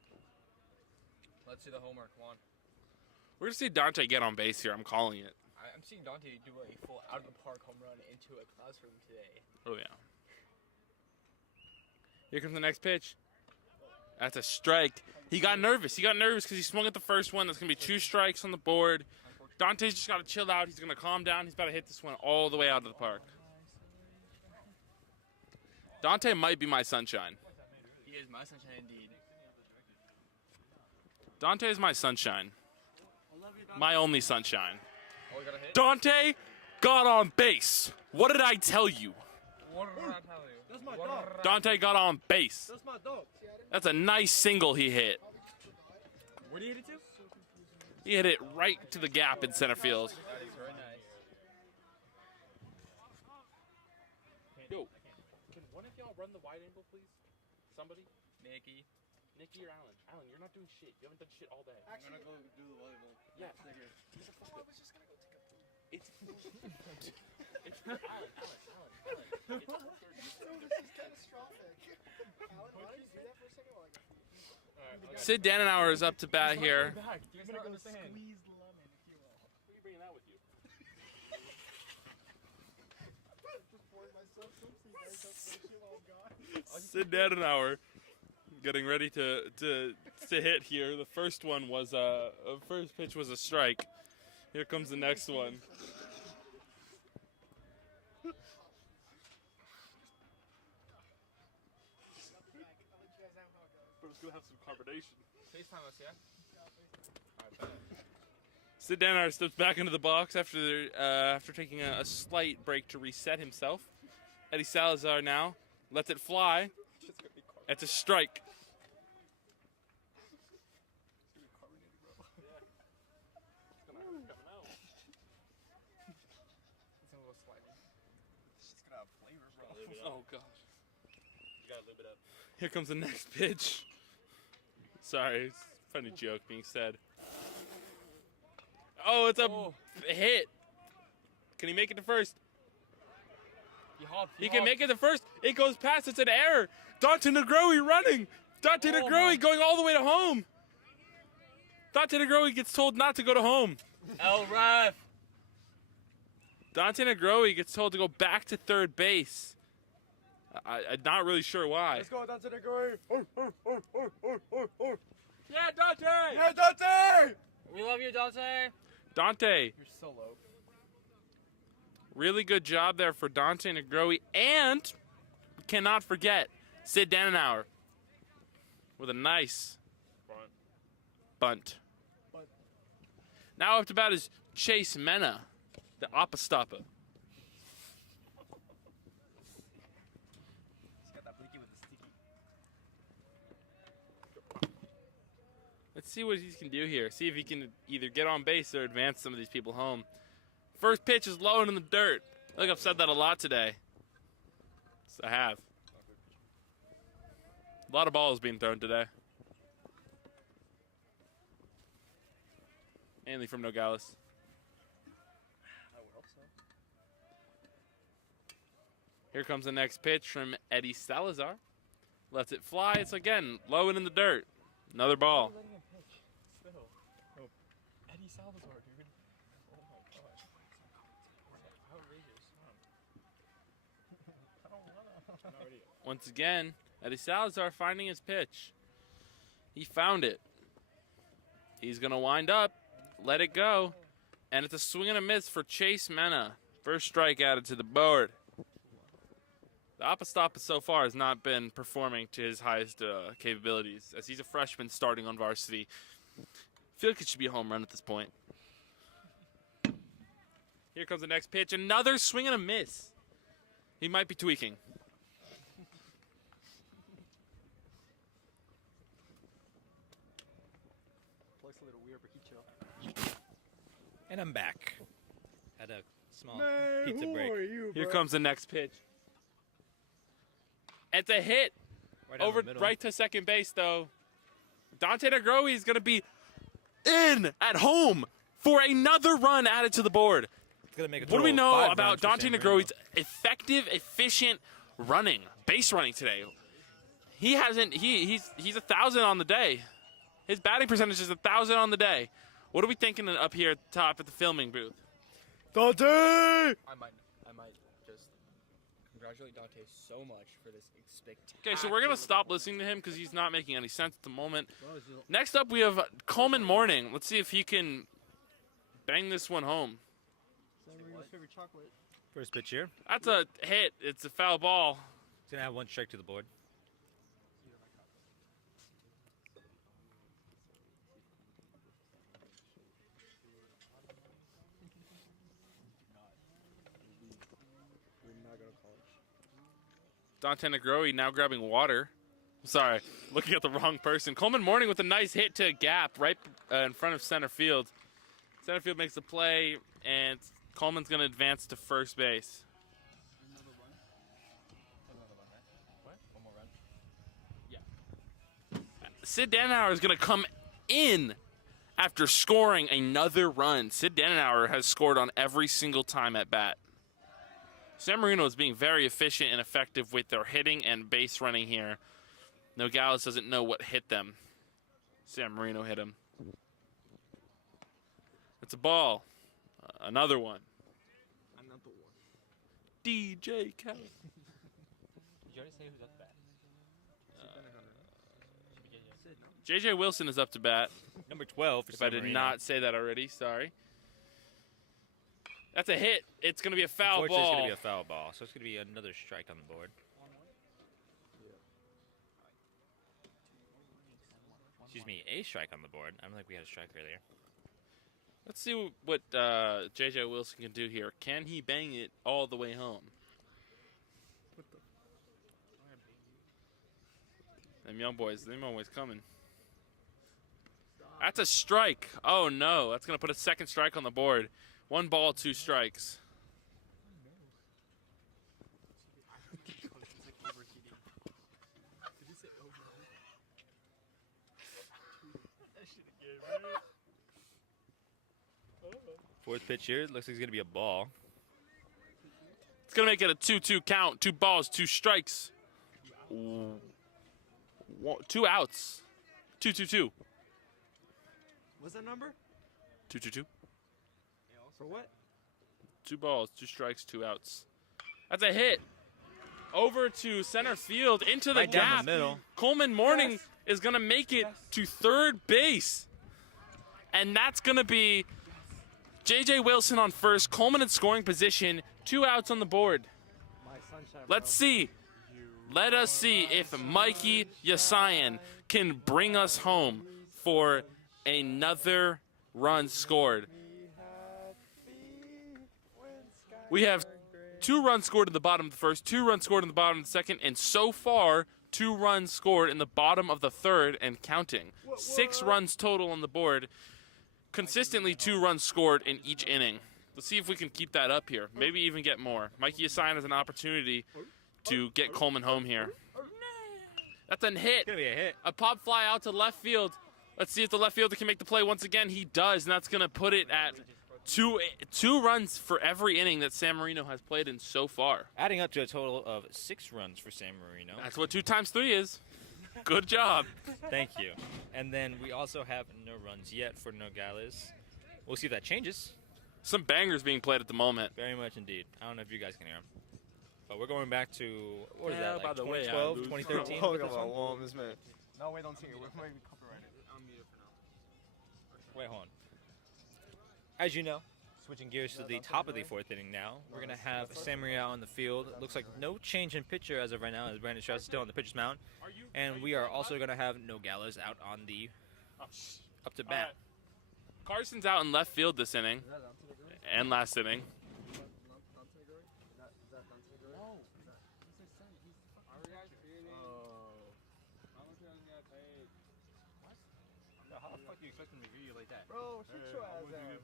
Let's see the homer. Come on. We're going to see Dante get on base here. I'm calling it. I'm seeing Dante do a full out of the park home run into a classroom today. Oh, yeah. Here comes the next pitch. That's a strike. He got nervous. Because he swung at the first one. That's going to be 2 strikes on the board. Dante's just got to chill out. He's going to calm down. He's about to hit this one all the way out of the park. Dante might be my sunshine. He is my sunshine indeed. Dante is my sunshine. My only sunshine. Oh, we got a hit? Dante got on base. What did I tell you? What did I tell you? That's my dog. Dante got on base. That's my dog. That's a nice single he hit. Where did you hit it to? He hit it right to the gap in center field. That is very nice. Yo, can one of y'all run the wide angle, please? Somebody? Nikki. Nikki or Alan? Alan, you're not doing shit. You haven't done shit all day. I'm gonna go do the volleyball. Yeah. I was just gonna go take a poop. It's Alan. So this is catastrophic. Alan, why did you do that for a second? Like, Sid Danenauer is up to bat here. Back. You I'm guys gonna not go understand. squeeze the lemon, if you will. Who are you bringing that with you? Just poured myself some so you guys don't finish it while I'm gone. Sid Danenauer getting ready to hit here. The first one was first pitch was a strike. Here comes the next one. But it's gonna have some carbonation. FaceTime us, yeah? Sid Danenauer steps back into the box after taking a slight break to reset himself. Eddie Salazar now lets it fly. It's a strike. It's a little slimy. It's just gonna have flavor, bro. Oh gosh. You gotta lube it up. Here comes the next pitch. Sorry, it's a funny joke being said. Oh, it's a hit. Can he make it to first? He hopped. He can make it to first. It goes past. It's an error. Dante Negroe running. Dante Negroe going all the way to home. Dante Negroe gets told not to go to home. El Ref. Dante Negroe gets told to go back to third base. I'm not really sure why. Let's go, Dante Negroe. Yeah, Dante! Hey, Dante! We love you, Dante. Dante, You're so low. really good job there for Dante Negroe. And cannot forget Sid Danenauer with a nice bunt. Now up to bat is Chase Mena, the Opastapa. He's got that blicky with the sticky. Let's see what he can do here. See if he can either get on base or advance some of these people home. First pitch is low and in the dirt. I think I've said that a lot today. Yes, I have. A lot of balls being thrown today. Mainly from Nogales. I would hope so. Here comes the next pitch from Eddie Salazar. Lets it fly. It's again low and in the dirt. Another ball. Letting him pitch. Still. Oh, Eddie Salvador, dude. Oh my gosh. Outrageous. I don't wanna. I'm not ready yet. Once again, Eddie Salazar finding his pitch. He found it. He's going to wind up, let it go, and it's a swing and a miss for Chase Mena. First strike added to the board. The Apostapa so far has not been performing to his highest capabilities, as he's a freshman starting on varsity. I feel like it should be a home run at this point. Here comes the next pitch. Another swing and a miss. He might be tweaking. Looks a little weird, but he chill. And I'm back. Had a small pizza break. Here comes the next pitch. It's a hit. Over the middle. Right to second base, though. Dante Negrohi is going to be in at home for another run added to the board. It's gonna make a What do we total of know 5 about runs for Dante San Negrohi's effective, efficient running, base running today? He hasn't. He's 1,000 on the day. His batting percentage is 1,000 on the day. What are we thinking up here at the top at the filming booth? Dante! I might just congratulate Dante so much for this spectacular. Okay, so we're going to stop listening to him because he's not making any sense at the moment. Next up, we have Coleman Morning. Let's see if he can bang this one home. Marino's favorite chocolate. First pitch here. That's a hit. It's a foul ball. He's gonna have 1 strike to the board. Dante Negrohi now grabbing water. Sorry, looking at the wrong person. Coleman Morning with a nice hit to gap right in front of center field. Center field makes the play, and Coleman's going to advance to first base. Another run. What? One more run. Yeah. Sid Dannauer is going to come in after scoring another run. Sid Dannauer has scored on every single time at bat. San Marino is being very efficient and effective with their hitting and base running here. Nogales doesn't know what hit them. San Marino hit him. It's a ball. Another one. Another one. DJ Khaled. Did you already say who's up to bat? JJ Wilson is up to bat. Number 12 for If I San did Marino. not say that already, sorry. That's a hit. It's going to be a foul Unfortunately, ball. it's going to be a foul ball, so it's going to be another strike on the board. Excuse me, a strike on the board. I don't think we had a strike earlier. Let's see what JJ Wilson can do here. Can he bang it all the way home? Them young boys coming. That's a strike. Oh, no. That's going to put a second strike on the board. 1 ball, 2 strikes. Fourth pitch here. Looks like it's going to be a ball. It's going to make it a 2-2 count. 2 balls, 2 strikes. 2 outs. 2-2-2. What's that number? 2-2-2. For what? 2 balls, 2 strikes, 2 outs. That's a hit. Over to center field, into the Right gap. down the middle. Coleman Morning is going to make it to third base. And that's going to be J.J. Wilson on first. Coleman in scoring position. 2 outs on the board. My sunshine. Let's see. Let us see if Mikey Yasayan can bring us home for another run scored. We have 2 runs scored in the bottom of the first, 2 runs scored in the bottom of the second, and so far, 2 runs scored in the bottom of the third and counting. 6 runs total on the board. Consistently 2 runs scored in each inning. Let's see if we can keep that up here. Maybe even get more. Mikey Yasayan has an opportunity to get Coleman home here. That's a hit. It's going to be a hit. A pop fly out to left field. Let's see if the left fielder can make the play once again. He does, and that's going to put it at two runs for every inning that San Marino has played in so far. Adding up to a total of 6 runs for San Marino. That's what 2 times 3 is. Good job. Thank you. And then we also have no runs yet for Nogales. We'll see if that changes. Some bangers being played at the moment. Very much indeed. I don't know if you guys can hear them. But we're going back to, what is Yeah, that, by like the way, 2012, I lose. 2013? Oh, with come this on, one? warm this man. No, wait, don't sing it. We're maybe copyrighted. Wait, hold on. As you know, switching gears to the top of the 4th inning now, we're going to have San Marino on the field. It looks like no change in pitcher as of right now, as Brandon Strauss is still on the pitcher's mound. And we are also going to have Nogales out on the up to bat. Carson's out in left field this inning and last inning. How the fuck do you expect them to view you like that? Bro, shut your ass down.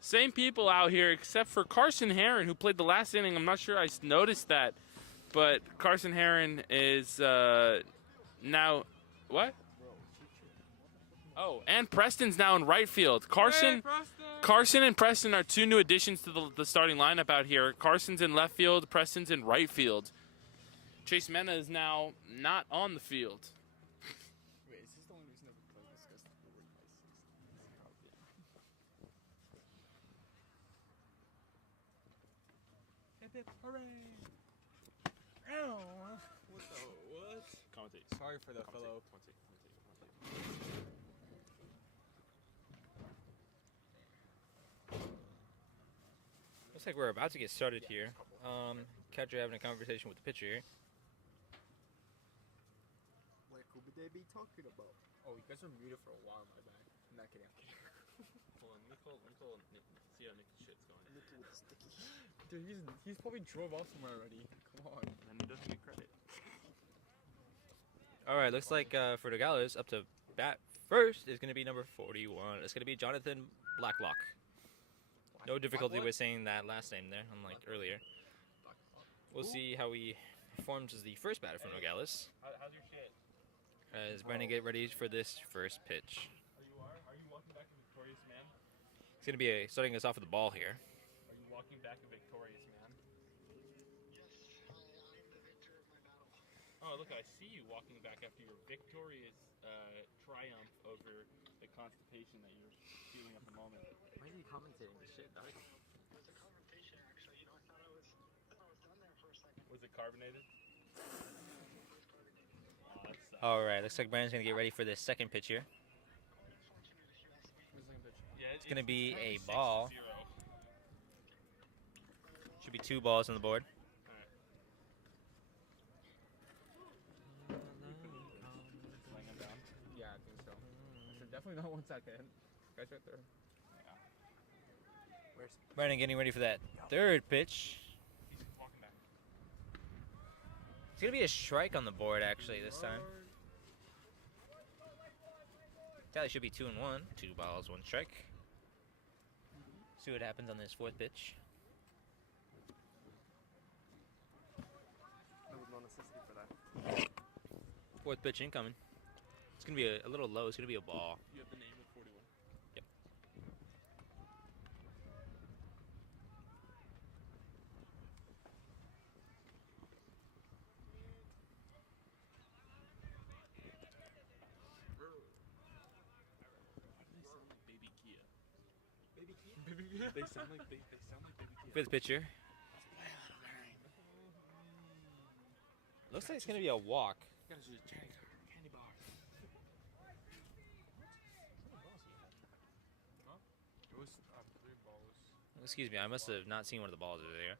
Same people out here except for Carson Heron, who played the last inning. I'm not sure I noticed that, but Carson Heron is now what? Oh, and Preston's now in right field. Carson and Preston are 2 new additions to the starting lineup out here. Carson's in left field, Preston's in right field. Chase Mena is now not on the field. Wait, is this the only reason that we play this guy's forward by 6? Hooray! Ow! What the what? Commentate. Sorry for the fellow. Looks like we're about to get started here. Catcher having a conversation with the pitcher here. What could they be talking about? Oh, you guys are muted for a while, my bad. I'm not kidding, I'm kidding. Hold on, let me call Nick, see how Nick's shit's going. Sticky. Dude, he's probably drove off somewhere already. Come on. And he doesn't get credit. All right, looks like for Nogales, up to bat first is going to be number 41. It's going to be Jonathan Blacklock. No difficulty with saying that last name there, unlike earlier. We'll see how he performs as the first batter for Nogales. How's your shit? As Brandon get ready for this first pitch. Are you walking back a victorious man? It's going to be starting us off with the ball here. Are you walking back a victorious man? Oh, look, I see you walking back after your victorious triumph over the constipation that you're feeling at the moment. Why are you commentating this shit, dog? Was it carbonated? All right, looks like Brandon's going to get ready for this second pitch here. Yeah, It's going to be a ball. Should be 2 balls on the board. Laying him down. Yeah, I think so. So definitely not 1 second. Guys right there. Brandon getting ready for that third pitch. He's walking back. It's going to be a strike on the board, actually, this time. Tally should be 2-1. 2 balls, 1 strike. See what happens on this fourth pitch. There was no necessity for that. Fourth pitch incoming. It's going to be a little low. It's going to be a ball. You have the name of 41. Yep. They sound like baby Kia. Fifth pitcher. Looks like it's going to be a walk. Candy bar. It was 3 balls. Excuse me, I must have not seen one of the balls earlier.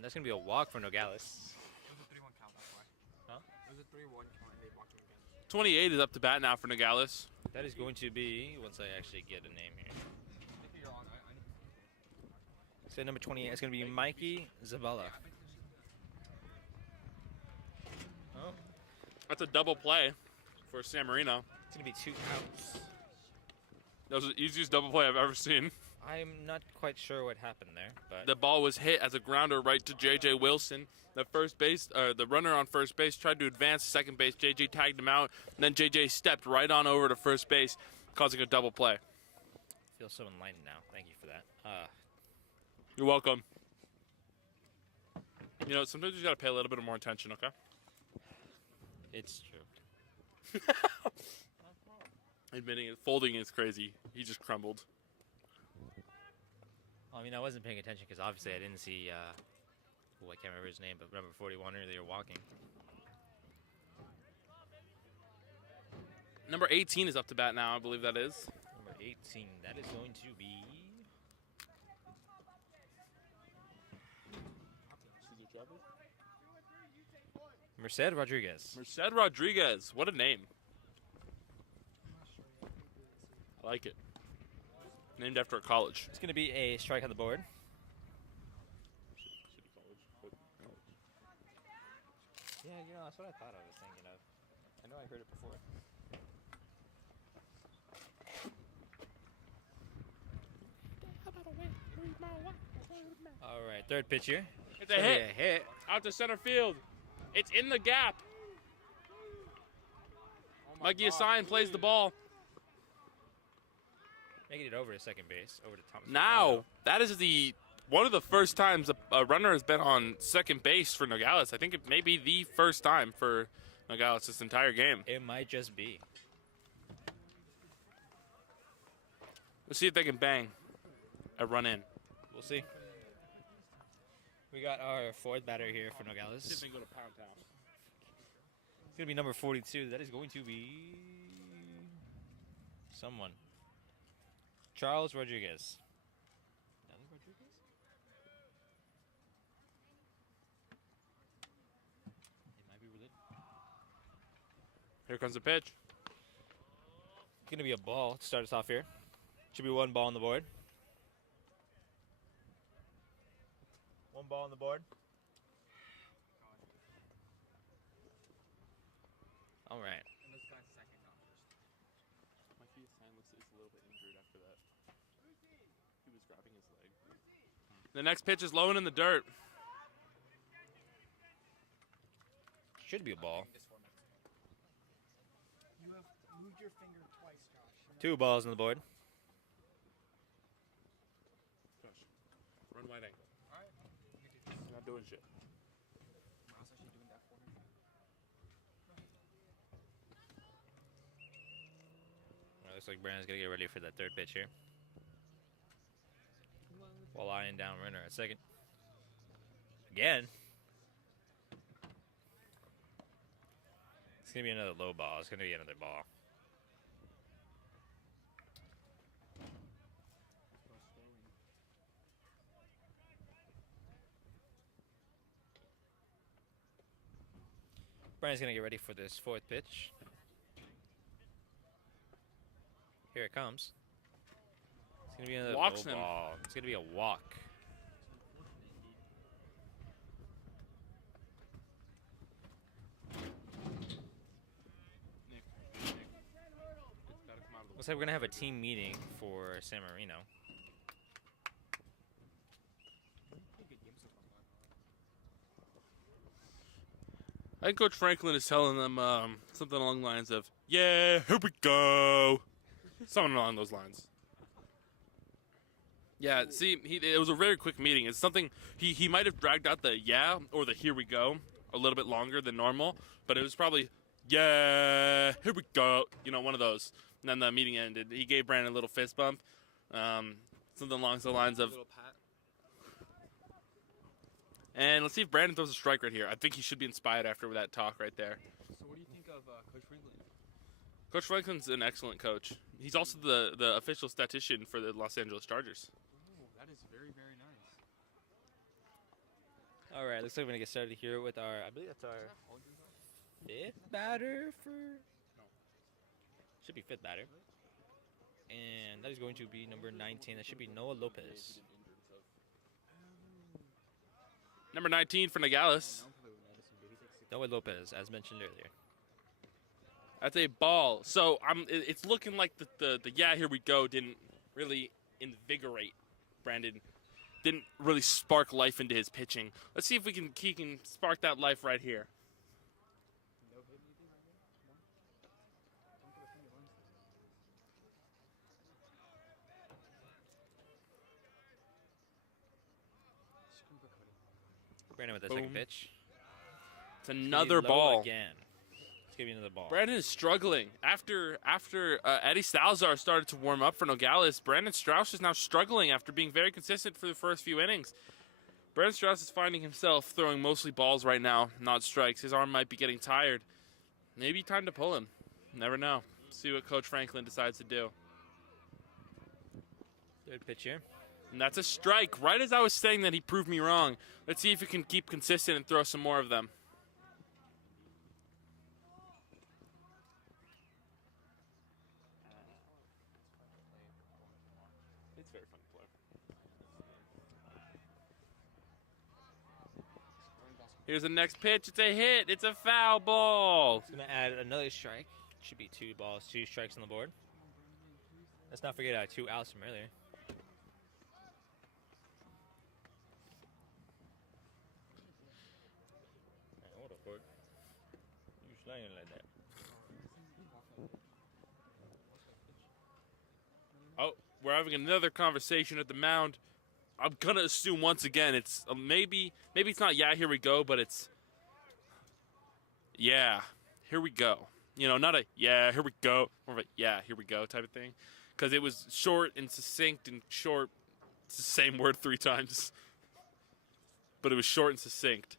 That's going to be a walk for Nogales. It was a 3-1 count, that's why. Huh? It was a 3-1 count and they blocked him again. 28 is up to bat now for Nogales. That is going to be, once I actually get a name here. You're on. So number 28 is going to be Mikey Zabala. Oh, That's a double play for San Marino. it's going to be 2 outs. That was the easiest double play I've ever seen. I'm not quite sure what happened there, but The ball was hit as a grounder right to J.J. Wilson. The runner on first base tried to advance to second base. J.J. tagged him out, and then J.J. stepped right on over to first base, causing a double play. I feel so enlightened now. Thank you for that. You're welcome. You know, sometimes you got to pay a little bit more attention, okay? It's true. Admitting it, folding is crazy. He just crumbled. Well, I mean, I wasn't paying attention because obviously I didn't see, I can't remember his name, but number 41 earlier walking. Number 18 is up to bat now, I believe that is. Number 18, that is going to be... Merced Rodriguez. Merced Rodriguez. What a name. I like it. Named after a college. It's going to be a strike on the board. Yeah, you know, that's what I thought I was thinking of. I know I heard it before. All right, third pitch here. It's a hit. Out to center field. It's in the gap. Mikey Assign plays the ball. Making it over to second base, over to Thomas. Now, that is one of the first times a runner has been on second base for Nogales. I think it may be the first time for Nogales this entire game. It might just be. Let's see if they can bang a run in. We'll see. We got our fourth batter here for Nogales. See if they can go to Pound Town. It's going to be number 42. That is going to be someone. Charles Rodriguez. Rodriguez? It might be related. Here comes the pitch. It's going to be a ball to start us off here. Should be one ball on the board. One ball on the board. All right. And this guy's second, not first. Mikey Assign looks a little bit injured after that. He was grabbing his leg. The next pitch is low and in the dirt. Should be a ball. You have moved your finger twice, Josh. Two balls on the board. Josh, run wide angle. Alright. You're not doing shit. Miles actually doing that for him. Well, looks like Brandon's going to get ready for that third pitch here. While eyeing down runner at second. Again. It's going to be another low ball. It's going to be another ball. Brian's going to get ready for this fourth pitch. Here it comes. It's going to be another Walks low him. ball. It's going to be a walk. Looks like we're going to have a team meeting for San Marino. I think Coach Franklin is telling them something along the lines of, yeah, here we go. Something along those lines. Yeah, see, it was a very quick meeting. It's something, he might have dragged out the yeah or the here we go a little bit longer than normal, but it was probably, yeah, here we go. You know, one of those. And then the meeting ended. He gave Brandon a little fist bump. Something along the lines of, and let's see if Brandon throws a strike right here. I think he should be inspired after that talk right there. So what do you think of Coach Franklin? Coach Franklin's an excellent coach. He's also the official statistician for the Los Angeles Chargers. Oh, that is very, very nice. All right, looks like we're going to get started here with our, I believe that's our fifth batter for, should be fifth batter. And that is going to be number 19. That should be Noah Lopez. Number 19 for Nogales. Noah Lopez, as mentioned earlier. That's a ball. So it's looking like the yeah, here we go didn't really invigorate Brandon. Didn't really spark life into his pitching. Let's see if he can spark that life right here. No hit anything right now? Come on. Don't get a thing of runs. Brandon with the Boom. second pitch. It's another Low ball. again. Let's give you another ball. Brandon is struggling. After Eddie Salazar started to warm up for Nogales, Brandon Strauss is now struggling after being very consistent for the first few innings. Brandon Strauss is finding himself throwing mostly balls right now, not strikes. His arm might be getting tired. Maybe time to pull him. Never know. See what Coach Franklin decides to do. Third pitch here. And that's a strike. Right as I was saying that, he proved me wrong. Let's see if he can keep consistent and throw some more of them. It's very fun to play. Here's the next pitch. It's a hit. It's a foul ball. It's going to add another strike. Should be 2 balls, 2 strikes on the board. Let's not forget 2 outs from earlier. Hold up, Ford. You slanging like that. Oh, we're having another conversation at the mound. I'm gonna assume once again it's maybe it's not yeah here we go, but it's yeah here we go. You know, not a yeah here we go, more of a yeah here we go type of thing, because it was short and succinct and short. It's the same word 3 times, but it was short and succinct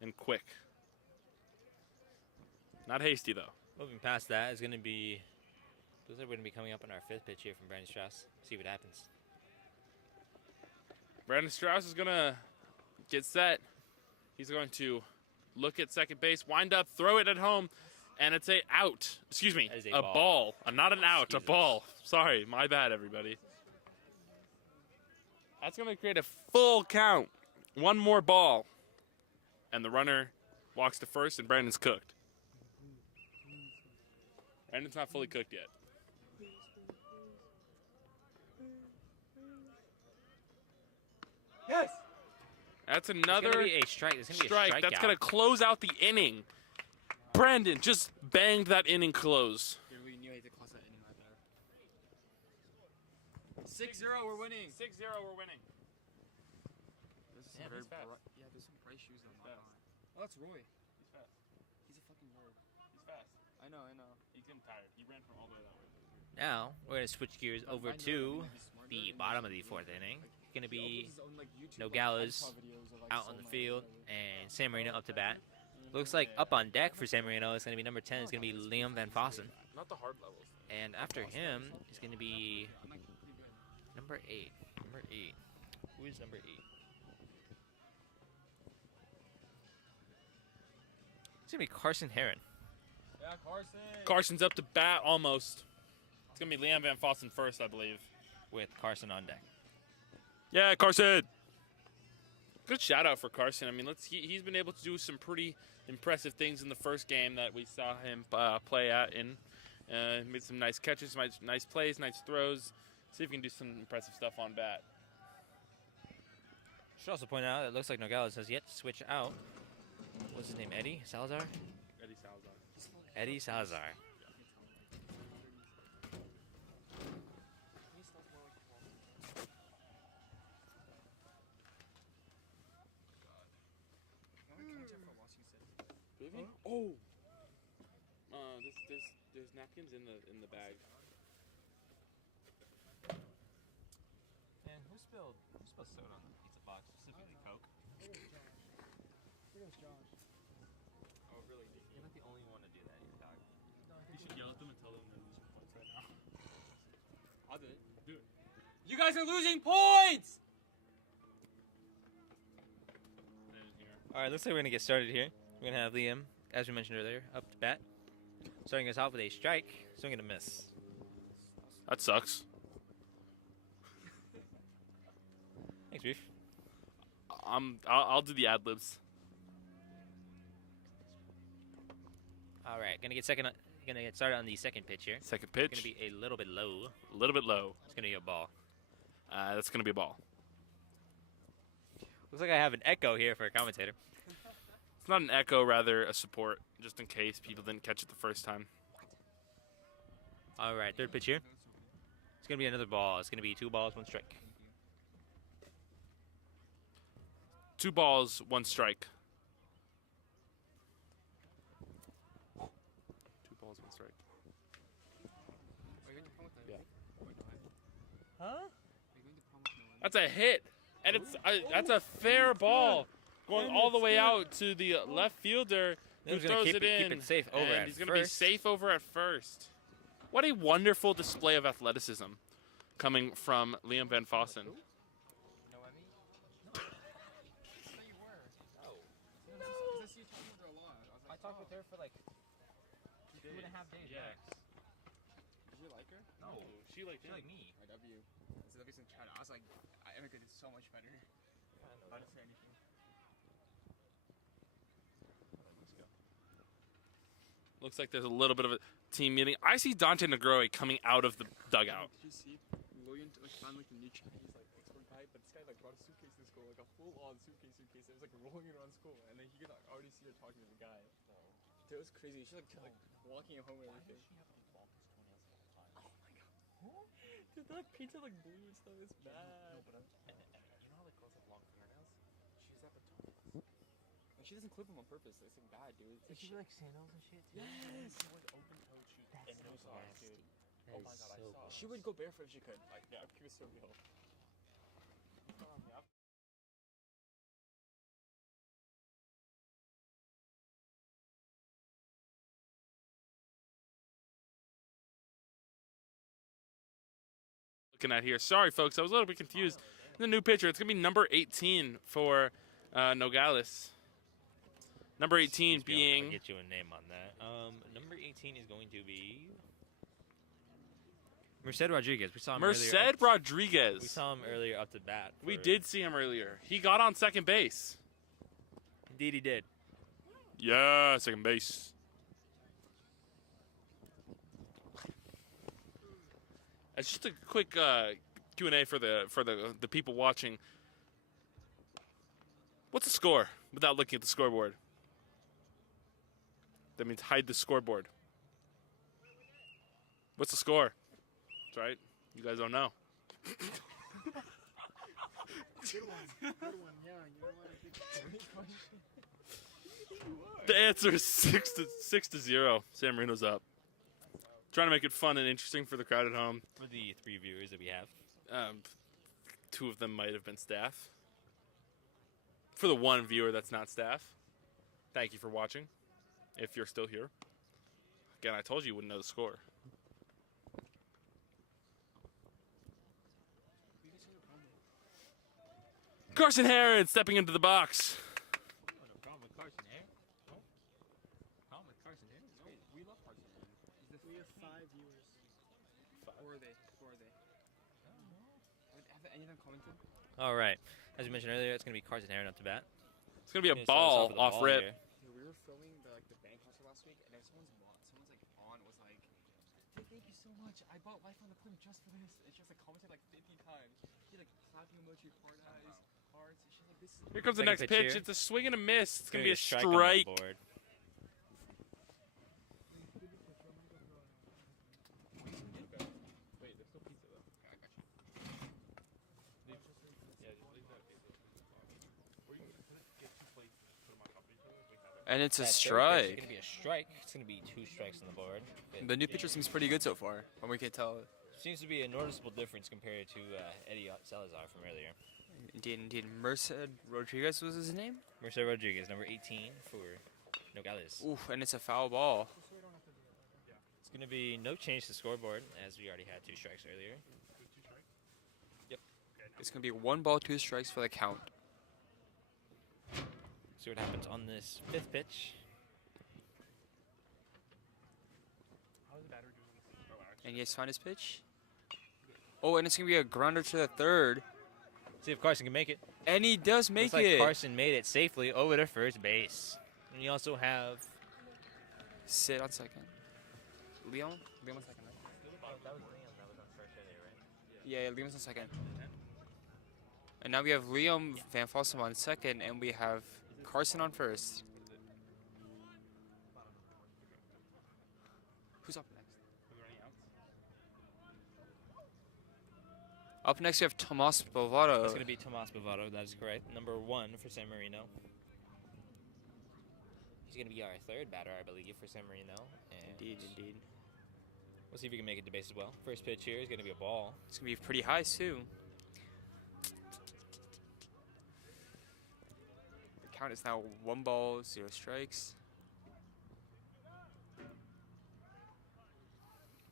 and quick. Not hasty though. Moving past that is going to be. Looks like we're going to be coming up on our 5th pitch here from Brandon Strauss. See what happens. Brandon Strauss is going to get set. He's going to look at second base, wind up, throw it at home, and it's a out. Excuse me, That is a ball. Not an out, Jesus. a ball. Sorry, my bad, everybody. That's going to create a full count. 1 more ball. And the runner walks to first, and Brandon's cooked. Brandon's not fully cooked yet. Yes! That's It's another going to be a strike. It's going to be a strike. strikeout. That's going to close out the inning. Brandon just banged that inning close. Here, we knew he had to close that inning right there. 6-0, we're winning. 6-0, we're winning. This is Yeah, very he's fast. yeah, there's some bright shoes on. fast. Oh, that's Roy. He's fast. He's a fucking nerd. He's fast. I know. He's getting tired. He ran from all the way that way. Now, we're going to switch gears But over my nerd, to I mean, he's smart the nerd, and bottom of he's the 4th inning. like, It's going to he be uploads his own, like, YouTube, Nogales like, videos of, like, out Soul on the Knight field, or whatever. and San Marino up to bat. Looks like up on deck for San Marino is going to be number 10. It's going to be Liam Van Fossen. Not the hard levels. And after him is going to be I'm like pretty good. number 8. Number 8. Who is number 8? It's going to be Carson Heron. Yeah, Carson. Carson's up to bat almost. It's going to be Liam Van Fossen first, I believe. With Carson on deck. Yeah, Carson. Good shout out for Carson. I mean, he's been able to do some pretty impressive things in the first game that we saw him play at. Made some nice catches, nice plays, nice throws. See if he can do some impressive stuff on bat. Should also point out it looks like Nogales has yet to switch out. What's his name? Eddie Salazar? Eddie Salazar. Eddie Salazar. Oh. There's napkins in the bag. And who spilled soda on the pizza box? Specifically Coke. It was Josh. It was Josh. Oh, really? You're not the only one to do that here, dog. No, I You think should yell at them and tell them they're losing points right now. I'll do it. Do it. You guys are losing points! All right, looks like we're going to get started here. We're going to have Liam, as we mentioned earlier, up to bat. Starting us off with a strike, swing and a miss. That sucks. Thanks, Beef. I'll do the ad libs. All right, going to get started on the second pitch here. Second It's going pitch. to be a little bit low. A little bit low. It's going to be a ball. That's going to be a ball. Looks like I have an echo here for a commentator. It's not an echo, rather a support, just in case people didn't catch it the first time. All right, third pitch here. It's going to be another ball. It's going to be 2 balls, 1 strike. 2 balls, 1 strike. 2 balls, 1 strike. Yeah. Huh? That's a hit, and that's a fair ball going all the way out to the left fielder who He's gonna throws keep it it- in. keep it safe over and at he's going to be first. safe over at first. What a wonderful display of athleticism coming from Liam Van Fossen. I talked with her for like 2.5 days. Yeah. Did you like her? No, she liked me. I love you. I love you in China. I was like, Emeka did so much better. I didn't say anything. Looks like there's a little bit of a team meeting. I see Dante Negroe coming out of the dugout. Did you see William found like the new Chinese like expert guy, but this guy like brought a suitcase to school, like a full-on suitcase. It was like rolling it around school, and then he could like, already see her talking to the guy. Dude, it was crazy. She like walking him home and everything. Dude, that pizza like blue and stuff is bad. No, but you know how like girls have long fingernails? She's at the top. And she doesn't clip them on purpose. It's like bad, dude. It's, Did she wear like sandals and shit? Too? Yes. She wore open-toed shoes and no socks, dude. Oh my god, I saw. She would go barefoot if she could. Like, yeah, it was so real. Looking at here. Sorry, folks. I was a little bit confused. The new pitcher. It's going to be number 18 for Nogales. Number 18 I'll being... get you a name on that. Number 18 is going to be Merced Rodriguez. We saw him Merced earlier. Rodriguez. We saw him earlier up to bat. We for- did see him earlier. He got on second base. Indeed, he did. Yeah, second base. It's just a quick Q&A for the people watching. What's the score without looking at the scoreboard? That means hide the scoreboard. What's the score? That's right. You guys don't know. Good one. Yeah, you know what? I think The answer is 6-0. San Marino's up. Trying to make it fun and interesting for the crowd at home. For the 3 viewers that we have. 2 of them might have been staff. For the 1 viewer that's not staff, thank you for watching. If you're still here. Again, I told you you wouldn't know the score. Carson Heron stepping into the box. Oh, no problem with Carson here. No problem with Carson here. It's great. We love Carson. we have 5 viewers. Who are they? Have any of them commented? All right. As we mentioned earlier, it's going to be Carson Heron up to bat. It's going to be a He's gonna start us ball with off ball rip. here. Yeah, we were filming the bank concert last week, and then someone's like on was like, "Hey, thank you so much. I bought Life on the Prim just for this." And she was like commented like 50 times. She like clapping emoji, heart eyes, hearts. And she's like, "This is." Here comes the Second next pitch pitch. here. It's a swing and a miss. It's going to be a on the strike. board. Wait, there's still pizza though. I got you. And it's a That third pitch is strike. going to be a strike. It's going to be 2 strikes on the board. The new pitcher seems pretty good so far, when we can tell. Seems to be a noticeable difference compared to Eddie Salazar from earlier. Indeed. Merced Rodriguez was his name? Merced Rodriguez, number 18 for Nogales. Oof, and it's a foul ball. It's going to be no change to the scoreboard, as we already had 2 strikes earlier. It's going to be 1 ball, 2 strikes for the count. See what happens on this 5th pitch. And he has found his pitch. Oh, and it's going to be a grounder to the 3rd. See if Carson can make it. And he does make Looks like it. Carson made it safely over to first base. And you also have... Sit on second. Leon on second, right? That was Liam that was on first earlier, right? Yeah, Leon's on second. And now we have Liam Van Fossum on second, and we have Carson on first. Who's up next? Are there any outs? Up next, we have Tomas Bovado. That's going to be Tomas Bovado. That is correct. Number 1 for San Marino. He's going to be our third batter, I believe, for San Marino. And Indeed, indeed. we'll see if we can make it to base as well. First pitch here is going to be a ball. It's going to be pretty high, too. The count is now 1 ball, 0 strikes.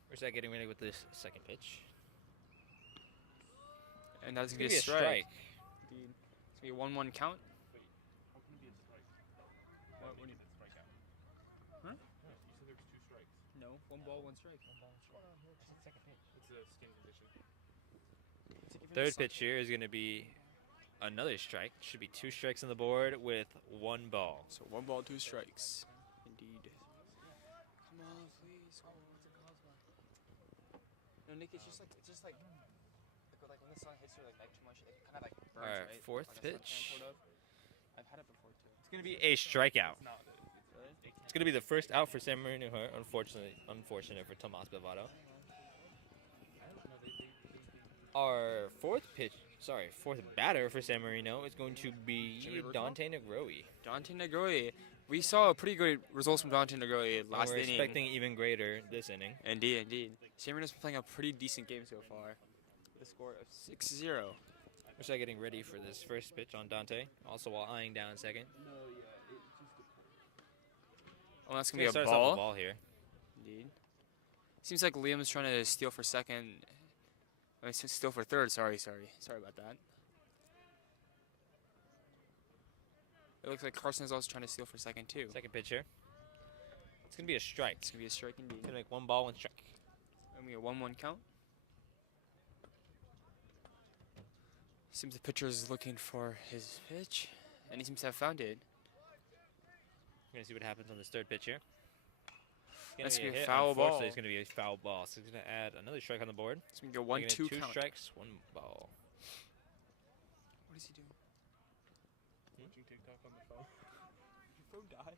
Where's that getting ready with this second pitch? And that's It's going to be a strike. Indeed. It's going to be a 1-1 count. How can it be a strike? What When you said strike out. Huh? Yeah, you said there was 2 strikes. No, 1 ball, 1 strike. I said second pitch. It's a skin condition. Third pitch here is going to be another strike. Should be 2 strikes on the board with 1 ball. So 1 ball, 2 strikes. Indeed. Come on, please. Oh, what's it caused by? No, Nick, it's just like when the sun hits you like too much, it kind of like burns, Alright, right? fourth Like a suntan pitch. sort of. I've had it before too. It's going to be a strikeout. It's not. It's going to be the first out for San Marino. Unfortunate for Tomas Bovado. Our fourth batter for San Marino is going to be Jimmy Burkle? Dante Negroi. Dante Negroi. We saw pretty good results from Dante Negroi And last we're inning. expecting even greater this inning. Indeed, indeed. San Marino's been playing a pretty decent game so far. With a score of 6-0. We're still getting ready for this first pitch on Dante. Also while eyeing down second. Oh, that's going to be Starts a off ball. the ball here. Indeed. Seems like Liam's trying to steal for second. I mean, steal for third. Sorry about that. It looks like Carson is also trying to steal for second too. Second pitch here. It's going to be a strike. It's gonna be a strike indeed. It's going to make 1 ball, 1 strike. And we a 1-1 count. Seems the pitcher is looking for his pitch, and he seems to have found it. We're going to see what happens on this third pitch here. That's gonna gonna be a hit. foul ball. Unfortunately, it's going to be a foul ball. So it's going to add another strike on the board. It's gonna go Making it 1-2 2 count. strikes, 1 ball. What is he doing? Watching TikTok on the phone. Did your phone die?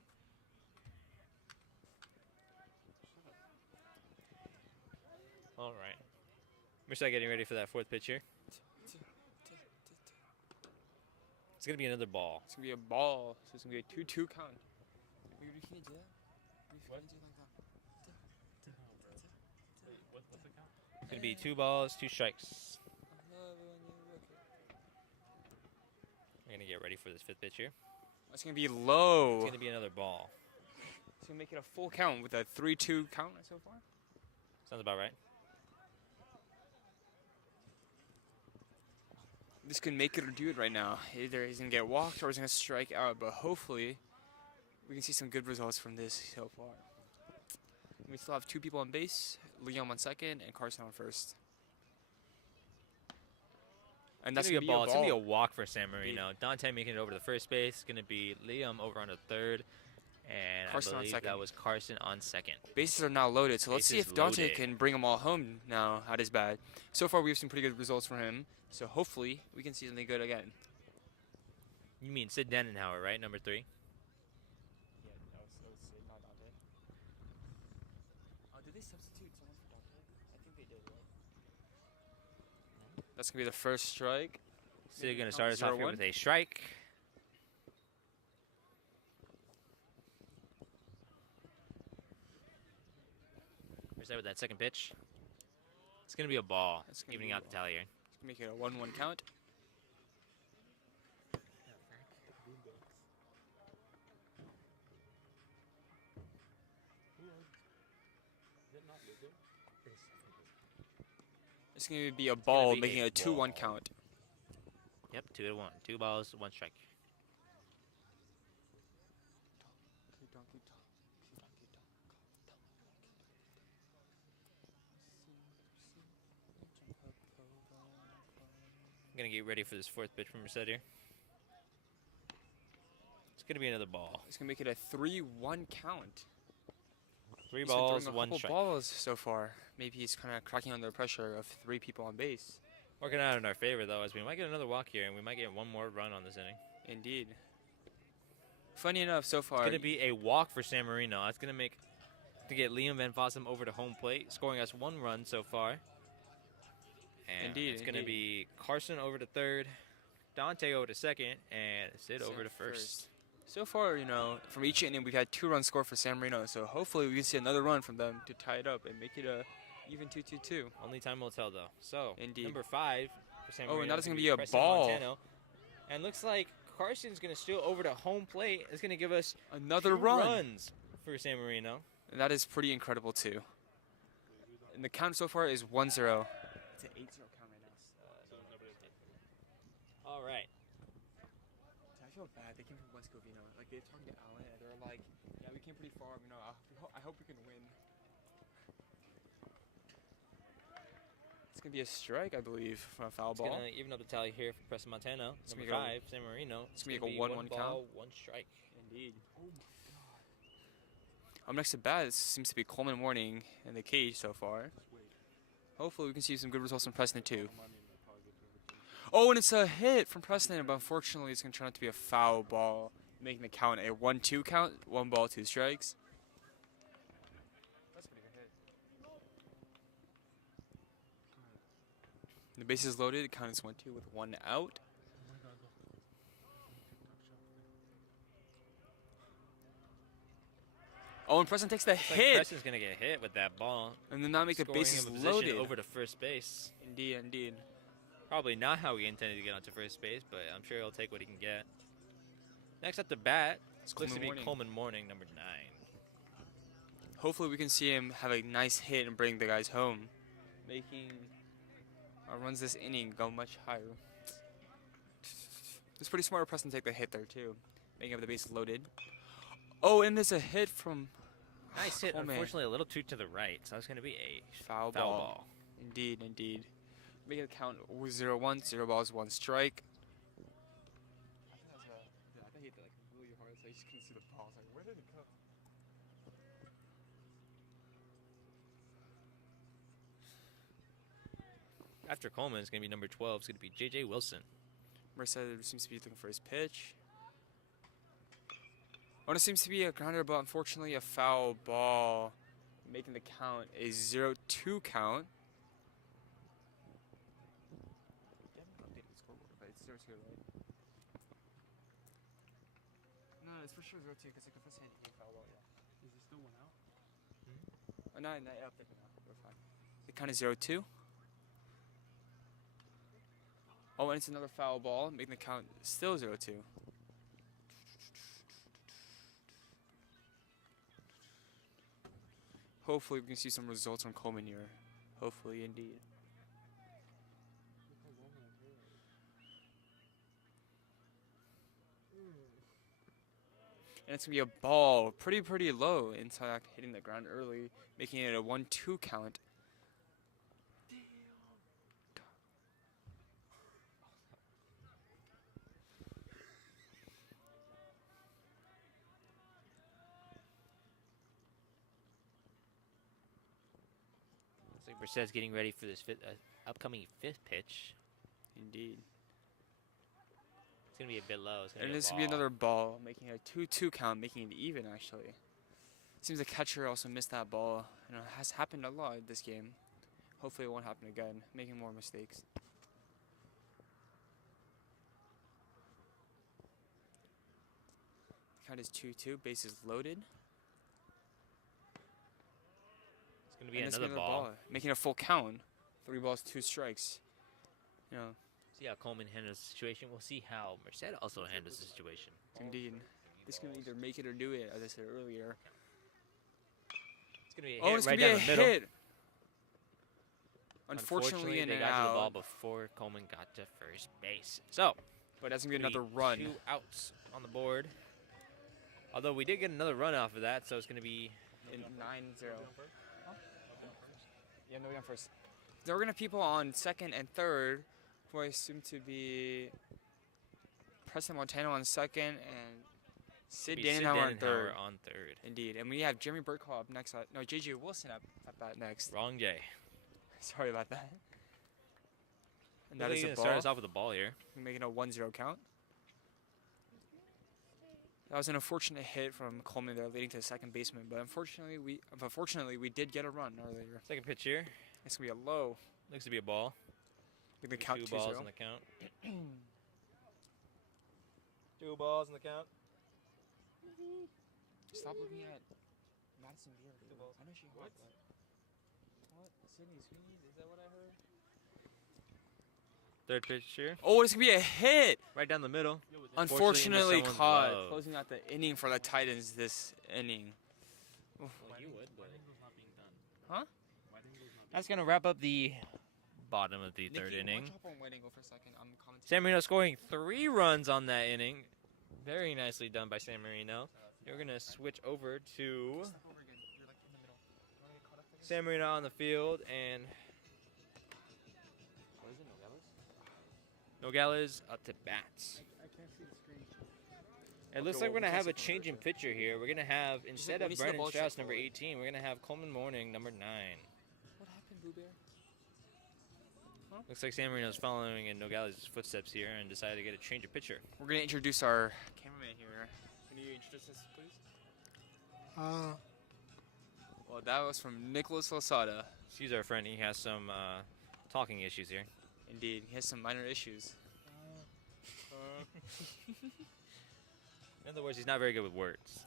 All right. We're still getting ready for that fourth pitch here. It's going to be another ball. It's gonna be a ball, so it's gonna be a 2-2 count. Can you do that? What? Wait, what's the count? It's going to be 2 balls, 2 strikes. We're going to get ready for this fifth pitch here. It's gonna be low. It's going to be another ball. It's gonna make it a full count with a 3-2 count so far. Sounds about right. This could make it or do it right now. Either he's gonna get walked or he's gonna strike out, but hopefully we can see some good results from this so far. We still have 2 people on base, Liam on second and Carson on first. And that's It's gonna gonna be a ball. It's gonna be a ball. walk for San Marino. Dante making it over to the first base. It's gonna be Liam over on the third, and Carson I on believe second. that was Carson on second. Bases are now loaded, so let's see Bases if Dante loaded. can bring them all home now at his bat. So far, we have some pretty good results from him, so hopefully we can see something good again. You mean Sid Dannenhauer, right? Number 3. Yeah, that was not Dante. Oh, did they substitute someone for Dante? I think they did, right? That's gonna be the first strike. Sid gonna start us off here with a strike. Where's that with that second pitch? It's gonna be a ball. It's gonna Evening be a out the ball. tally here. It's gonna make it a 1-1 count. It's gonna be a ball, be making a a 2-1 ball. count. Yep, 2-1. 2 balls, 1 strike. I'm gonna get ready for this fourth pitch from Merced here. It's gonna be another ball. It's gonna make it a 3-1 count. 3 He's been balls, throwing a 1 couple strike. balls so far. Maybe he's kind of cracking under pressure of 3 people on base. Working out in our favor, though, as we might get another walk here, and we might get one more run on this inning. Indeed. Funny enough, so far. It's going to be a walk for San Marino. That's going to get Liam Van Fossum over to home plate, scoring us 1 run so far. And Indeed, it's going to be Carson over to third, Dante over to second, and Sid over to first. So far, you know, from each inning, we've had 2 runs scored for San Marino. So hopefully we can see another run from them to tie it up and make it a even 2-2-2. Only time will tell, though. So, Indeed. number 5 for San Marino. Oh, and that is going to be be a Preston ball. Montano. And looks like Carson's going to steal over to home plate. It's going to give us Another 2 run. runs for San Marino. And that is pretty incredible, too. And the count so far is 1-0. It's an 8-0 count right now. All right. I feel bad. They came from West Covina. Like, they were talking to Alan, and they're like, yeah, we came pretty far. You know, I hope we can win. It's going to be a strike, I believe, from a foul It's ball. going to even up the tally here for Preston Montano. It's Number gonna be 5, San Marino. it's gonna be like a 1-1 1 count. ball, 1 strike. Indeed. Oh, my God. Next to bat, it seems to be Coleman Morning in the cage so far. Hopefully we can see some good results from Preston, too. Oh, and it's a hit from Preston, but unfortunately it's going to turn out to be a foul ball, making the count a 1-2 count, 1 ball, 2 strikes. That's a pretty good hit. The bases loaded, the count is 1-2 with 1 out. Oh, and Preston takes the Looks like hit, Preston's going to get hit with that ball. and then now make the Scoring bases him a position loaded. over to first base. Indeed, indeed. Probably not how he intended to get onto first base, but I'm sure he'll take what he can get. Next up to bat, It's looks to Coleman be Morning. Coleman Morning, number 9. Hopefully we can see him have a nice hit and bring the guys home, making our runs this inning go much higher. It's pretty smart of Preston to take the hit there too, making up the base loaded. Oh, and there's a hit from Nice hit, Coleman. unfortunately a little too to the right, so it's going to be a Foul foul ball. ball. Indeed, indeed. Making the count 0-1, 0 balls, 1 strike. I think hit that like really hard, so I just couldn't see the ball. I was like, where did it go? After Coleman, it's going to be number 12. It's going to be J.J. Wilson. Merced seems to be looking for his pitch. One seems to be a grounder, but unfortunately a foul ball, making the count a 0-2 count. They haven't updated the scoreboard, but it's 0-2, right? No, it's for sure 0-2 because like the first hit he foul ball, yeah. Is there still 1 out? Oh, no, I updated now. We're fine. The count is 0-2. Oh, and it's another foul ball, making the count still 0-2. Hopefully we can see some results from Coleman here. Hopefully, indeed. And it's going to be a ball pretty low inside, hitting the ground early, making it a 1-2 count. Looks like Merced's getting ready for this upcoming 5th pitch. Indeed. It's going to be a bit low. It's gonna And be a this will be ball. another ball, making it a 2-2 count, making it even, actually. Seems the catcher also missed that ball. And it has happened a lot this game. Hopefully it won't happen again, making more mistakes. Count is 2-2, bases loaded. It's going to be And it's another another ball. making a full count. 3 balls, 2 strikes. You know, See how Coleman handles the situation. We'll see how Merced also handles the situation. indeed. This can either make it or do it, as I said earlier. It's going to be a Oh, hit it's right going down to the be a middle. hit. Unfortunately, in they and got to the ball out. before Coleman got to first base. So, But that's going to be gonna another run. 2 outs on the board. Although we did get another run off of that, so it's going to be In 9-0. Yeah, no, we got first. There were going to people on second and third, who I assume to be Preston Montano on second and Sid be Sid Danenhauer on third. on third. Indeed. And we have Jeremy Burkhaw up next. No, J.J. Wilson up at bat next. Wrong J. Sorry about that. And that is He's a gonna start us ball. off with a ball here. We're making a 1-0 count. That was an unfortunate hit from Coleman there, leading to the second baseman. But unfortunately, we did get a run earlier. Second pitch here. It's gonna be a low. Looks to be a ball. We're gonna count 2 2-0. balls in the count. 2 balls in the count. Stop looking at Madison Beer. Two balls. I know she hot, but what? Sydney Sweet? Is that what I heard? Third pitch here. Oh, it's gonna be a hit. Right down the middle. Unfortunately into someone's caught. glove. Closing out the inning for the Titans this inning. Well, you would, but Huh? that's gonna wrap up the bottom of the third Nikki, inning. watch up on White Angle for a second. I'm commentating. San Marino scoring 3 runs on that inning. Very nicely done by San Marino. We're gonna switch over to Step over again. You're like in the middle. You wanna get caught up again? San Marino on the field and What is it, Nogales? Nogales up to bats. I can't see the screen. It looks Okay, like well, we're gonna we'll have a close it change in pitcher here. We're gonna have instead when of you see the Brennan ball, Strauss check number forward. 18, we're gonna have Coleman Morning number 9. What happened, Blue Bear? Looks like San Marino's following in Nogales' footsteps here and decided to get a change of pitcher. We're gonna introduce our cameraman here. Can you introduce us, please? Well, that was from Nicholas Losada. She's our friend. He has some talking issues here. Indeed, he has some minor issues. In other words, he's not very good with words.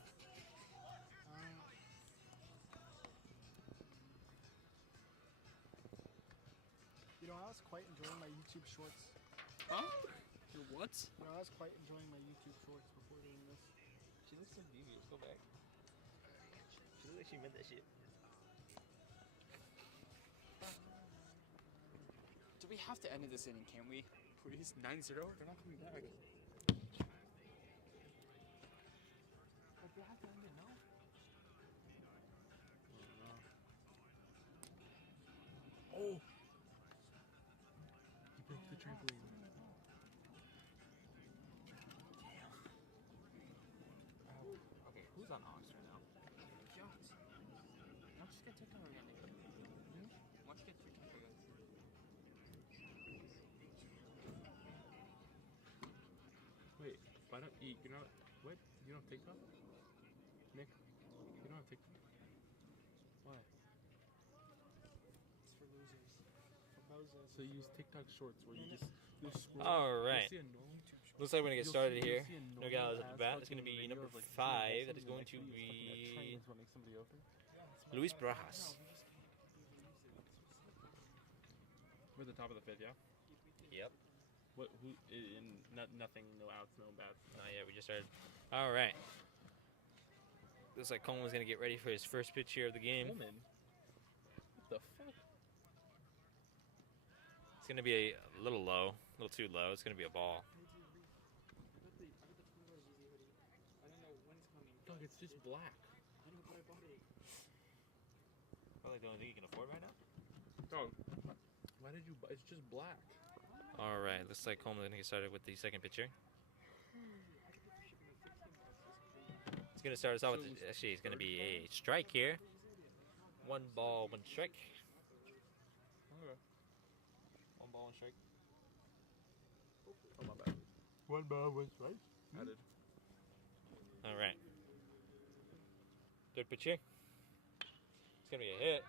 You know, I was quite enjoying my YouTube shorts. Huh? Your what? You know, I was quite enjoying my YouTube shorts before doing this. She looks so devious. Go back. She looks like she meant that shit. Do we have to end this inning, can't we? Please? 9-0? They're not coming back. Like, they have to end it now? Oh! He broke the trampoline. Okay, who's on Ox right now? Shots. Why don't you get TikTok again, Nick? Why don't you get TikTok again? Wait, why don't you're not, what? You don't have TikTok? Nick, you don't have TikTok? Why? It's for losers. For Moses. So you use TikTok shorts where you just, you scroll. All right. You'll see a normal Looks like we're gonna get You'll started see- here. you'll see a normal Nogales at the ass bat. It's fucking gonna be video number of, like, 5. That is somebody, going like, to fucking be trains running somebody over. Luis Barajas. We're at the top of the fifth, yeah? Yep. What? Who? And nothing, no outs, no bats. Not yet. We just started. All right. Looks like Coleman's gonna get ready for his first pitch here of the game. Coleman? What the fuck? It's gonna be a little low, a little too low. It's gonna be a ball. Fuck, it's just black. Probably the only thing you can afford right now. Dog, why did you buy? It's just black. All right. Looks like Coleman's gonna get started with the second pitcher. It's gonna start us off with. Actually, it's gonna be a strike here. 1 ball, 1 strike. Okay. 1 ball, 1 strike. Oh, my bad. 1 ball, 1 strike. Added. All right. Third pitch here. It's gonna be a hit.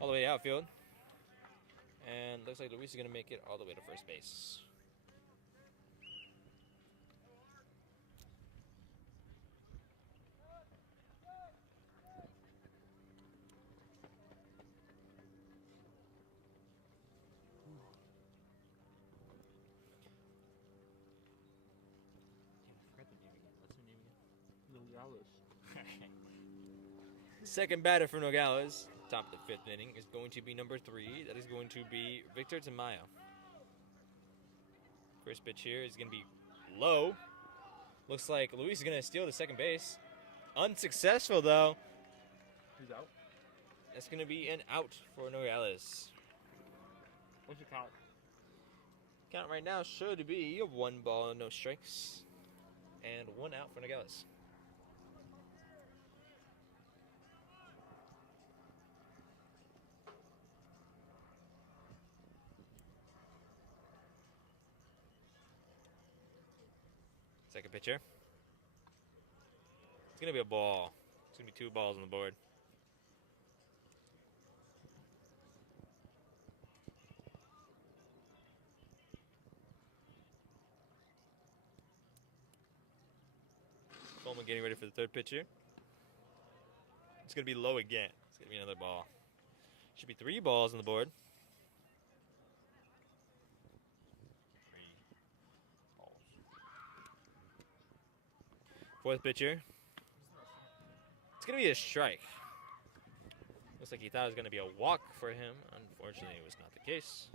All the way to outfield. And looks like Luis is gonna make it all the way to first base. Nogales. Second batter for Nogales, top of the 5th inning, is going to be number 3. That is going to be Victor Tamayo. First pitch here is going to be low. Looks like Luis is going to steal the second base. Unsuccessful, though. He's out. That's going to be an out for Nogales. What's your count? Count right now should be 1 ball, no strikes, and 1 out for Nogales. Second pitcher. It's going to be a ball. It's going to be 2 balls on the board. Coleman getting ready for the third pitcher. It's going to be low again. It's going to be another ball. Should be 3 balls on the board. 3 balls. Fourth pitcher. It's going to be a strike. Looks like he thought it was going to be a walk for him. Unfortunately, it was not the case.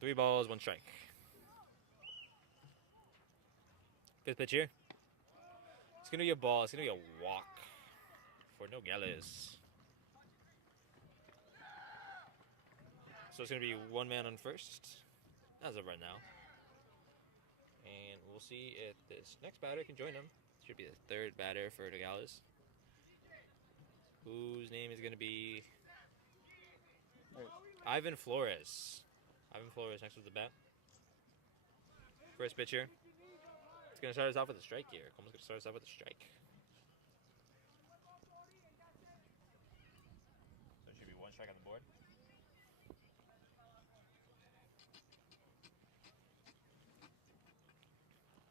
3 balls, 1 strike. Fifth pitcher. It's going to be a ball. It's going to be a walk for Nogales. So it's going to be 1 man on first as of right now. And we'll see if this next batter can join him. Should be the 3rd batter for Nogales. Whose name is going to be Ivan Flores. Ivan Flores next with the bat. First pitcher. It's going to start us off with a strike here. Coleman's going to start us off with a strike. So it should be 1 strike on the board.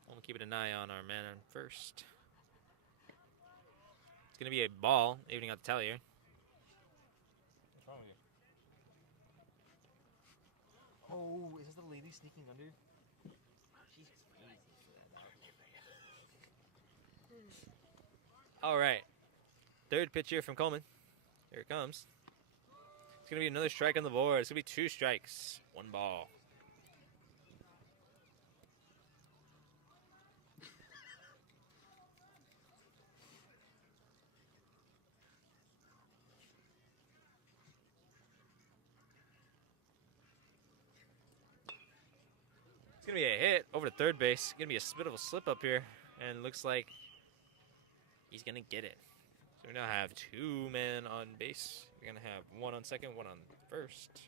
I'm keeping an eye on our man on first. It's going to be a ball, evening out the tally here. What's wrong with you? Oh, is this the lady sneaking under? She's crazy for that. All right. 3rd pitcher from Coleman. Here it comes. It's going to be another strike on the board. It's going to be 2 strikes, 1 ball. It's going to be a hit over to third base. It's going to be a bit of a slip up here. And it looks like he's going to get it. So we now have 2 men on base. We're going to have 1 on second, 1 on first.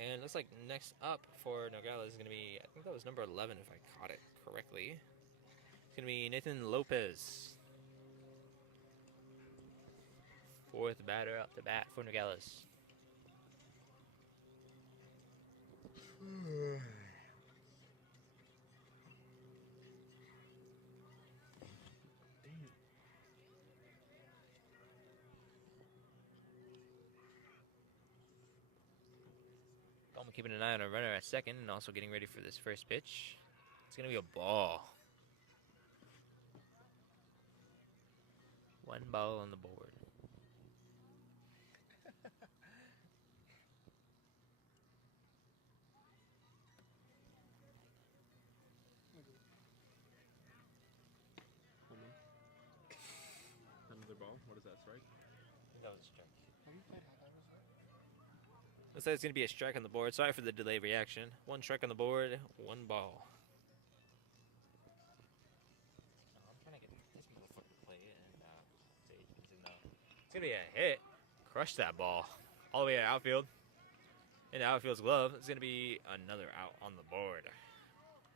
And it looks like next up for Nogales is going to be, I think that was number 11 if I caught it correctly. It's going to be Nathan Lopez. 4th batter up to bat for Nogales. I'm keeping an eye on a runner at second and also getting ready for this first pitch. It's going to be a ball. 1 ball on the board. Another ball. What is that, strike? I think that was a strike. Looks like it's going to be a strike on the board. Sorry for the delayed reaction. 1 strike on the board, 1 ball. I'm trying to get these people to fucking play it. And it's going to be a hit. Crush that ball. All the way to outfield. Into outfield's glove. It's going to be another out on the board.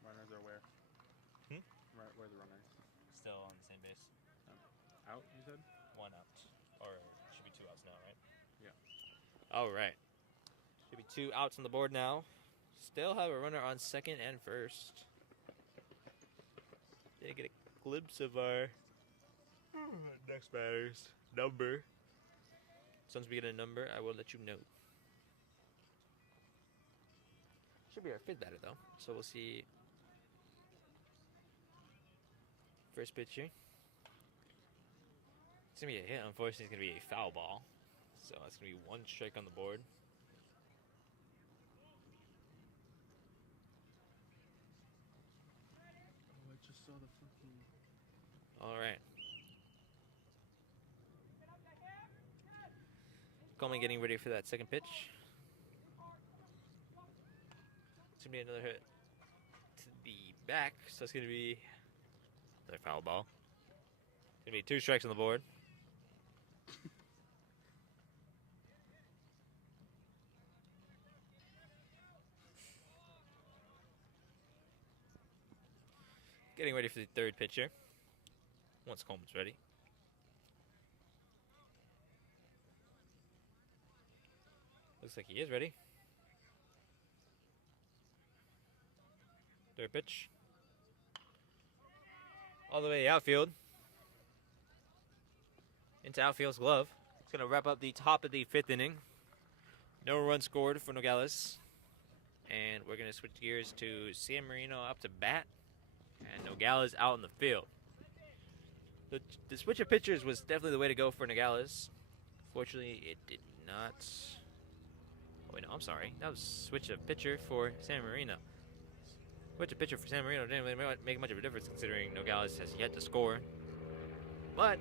Runners are where? Right, where are the runners? Still on the same base. Out, you said? 1 out. Or it should be 2 outs now, right? Yeah. All right. Should be 2 outs on the board now. Still have a runner on second and first. Didn't get a glimpse of our next batter's number. As soon as we get a number, I will let you know. Should be our 5th batter, though. So we'll see. First pitch here. It's going to be a hit. Unfortunately, it's going to be a foul ball. So it's going to be 1 strike on the board. Oh, I just saw the fucking... All right. Coleman getting ready for that second pitch. It's going to be another hit to the back. So it's going to be another foul ball. It's going to be 2 strikes on the board. Getting ready for the third pitcher. Once Coleman's ready. Looks like he is ready. Third pitch. All the way to the outfield. Into outfield's glove. It's going to wrap up the top of the 5th inning. No run scored for Nogales. And we're going to switch gears to San Marino up to bat. And Nogales out in the field. The switch of pitchers was definitely the way to go for Nogales. Fortunately, it did not. Oh, wait, no, I'm sorry. That was switch of pitcher for San Marino. Switch of pitcher for San Marino didn't really make much of a difference considering Nogales has yet to score. But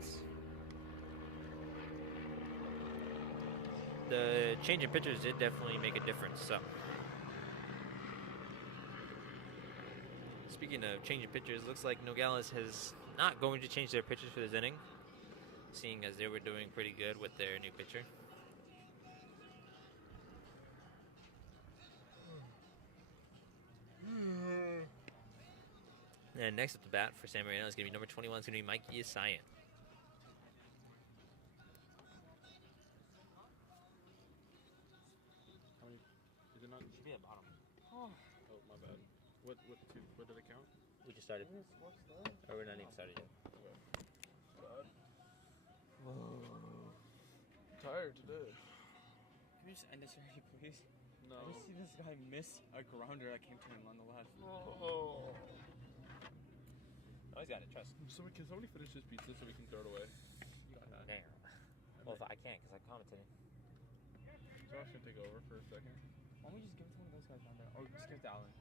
the change in pitchers did definitely make a difference. So, speaking of changing pitchers, looks like Nogales is not going to change their pitchers for this inning, seeing as they were doing pretty good with their new pitcher. And next up to bat for San Marino is going to be number 21. It's going to be Mikey Isayan. How many? Is it not? Should be at bottom. Oh, my bad. What did it count? We just started. Or we're not even started yet. God. Tired today. Can we just end this already, please? No. I just see this guy miss a grounder that came to him on the left. Oh. Always got to trust. Can somebody finish this pizza so we can throw it away? Damn. Well, I can't because I commented. Josh can take over for a second. Why don't we just give it to one of those guys down there? Or just give it to Alan.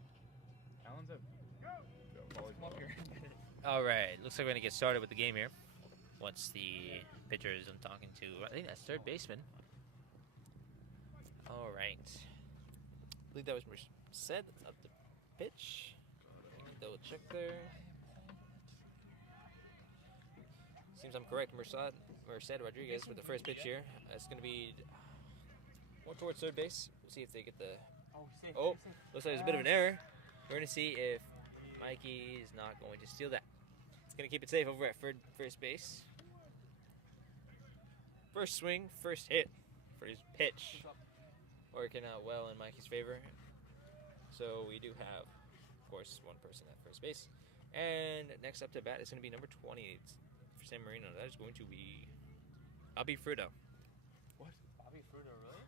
Alan's a... Come up here. All right. Looks like we're going to get started with the game here. Once the pitcher is done talking to, I think that's third baseman. All right. I believe that was Merced up the pitch. Double check there. Seems I'm correct. Merced Rodriguez with the first pitch here. It's going to be more towards third base. We'll see if they get the... Oh, looks like there's a bit of an error. We're going to see if Mikey is not going to steal that. It's going to keep it safe over at first base. First swing, first hit for his pitch. Working out well in Mikey's favor. So we do have, of course, one person at first base. And next up to bat is going to be number 20 for San Marino. That is going to be Bobby Fruto. What? Bobby Fruto, really?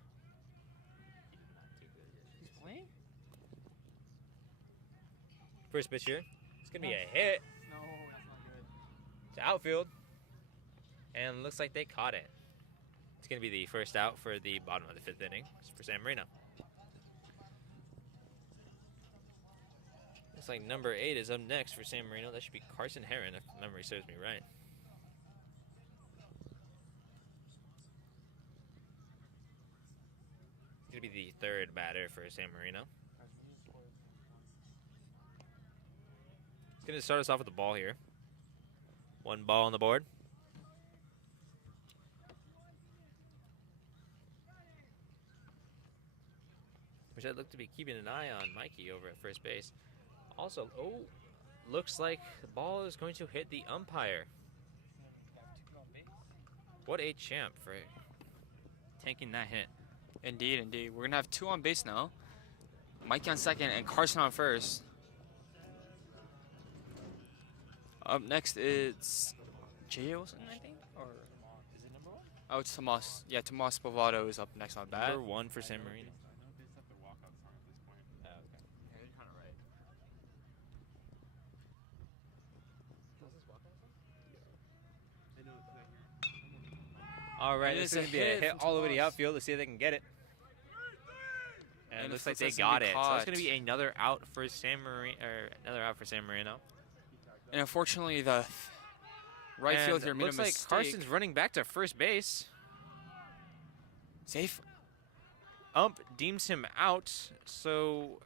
He's playing? First pitch here. It's going to be a hit No, that's not good. to outfield. And looks like they caught it. It's going to be the first out for the bottom of the 5th inning for San Marino. Looks like number 8 is up next for San Marino. That should be Carson Heron, if memory serves me right. It's going to be the third batter for San Marino. It's going to start us off with the ball here. One ball on the board. Which I'd look to be keeping an eye on Mikey over at first base. Also, looks like the ball is going to hit the umpire. What a champ for tanking that hit. Indeed, indeed. We're going to have 2 on base now. Mikey on second and Carson on first. Up next is Jay Wilson, I think? Or Is it number 1? oh, it's Tomas. Yeah, Tomas Bovado is up next on bat. Number 1 for San Marino. All right, this is going to be a hit all over the outfield. Let's see if they can get it. And it looks like they got it. So it's going to be another out for San Marino. And unfortunately, the right field here made a looks like mistake. Carson's running back to first base. Safe. Ump deems him out, so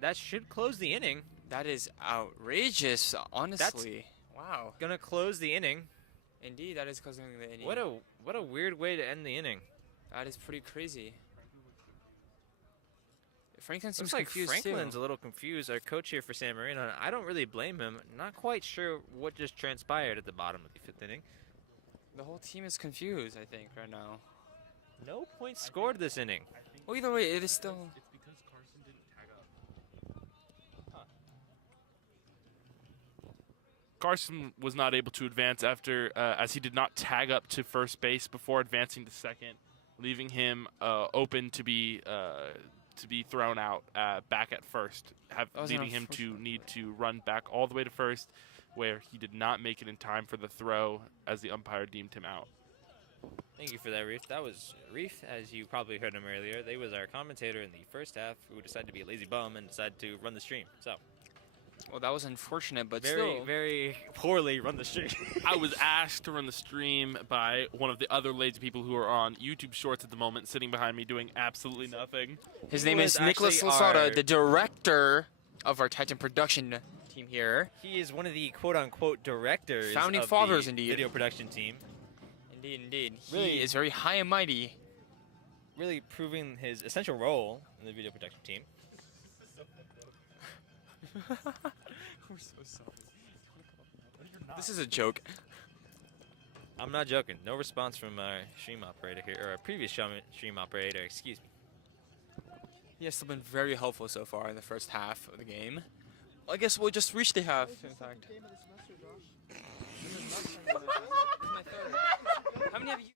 that should close the inning. That is outrageous, honestly. Wow. Gonna close the inning. Indeed, that is closing the inning. What a weird way to end the inning. That is pretty crazy. Franklin seems Looks like confused Franklin's too. a little confused. Our coach here for San Marino, and I don't really blame him. Not quite sure what just transpired at the bottom of the 5th inning. The whole team is confused, I think, right now. No points scored this inning. Well, either way, it is still. It's because Carson didn't tag up. Carson was not able to advance after, as he did not tag up to first base before advancing to second, leaving him open to be thrown out back at first, was leading him to need to run back all the way to first, where he did not make it in time for the throw as the umpire deemed him out. Thank you for that, Reef. That was Reef, as you probably heard him earlier. They was our commentator in the first half who decided to be a lazy bum and decided to run the stream. So, Well, that was unfortunate, but very, still. very poorly run the stream. I was asked to run the stream by one of the other lazy people who are on YouTube Shorts at the moment, sitting behind me doing absolutely nothing. His He name was is Nicholas actually Losada, our- the director of our Titan production team here. He is one of the quote-unquote directors Founding of fathers, the indeed. video production team. Indeed, indeed. Really? He is very high and mighty. Really proving his essential role in the video production team. We're so sorry. This is a joke. I'm not joking. No response from our stream operator here, or our previous stream operator, excuse me. He has still been very helpful so far in the first half of the game. Well, I guess we'll just reach the half, in fact. Game of the semester, Josh. How many have you?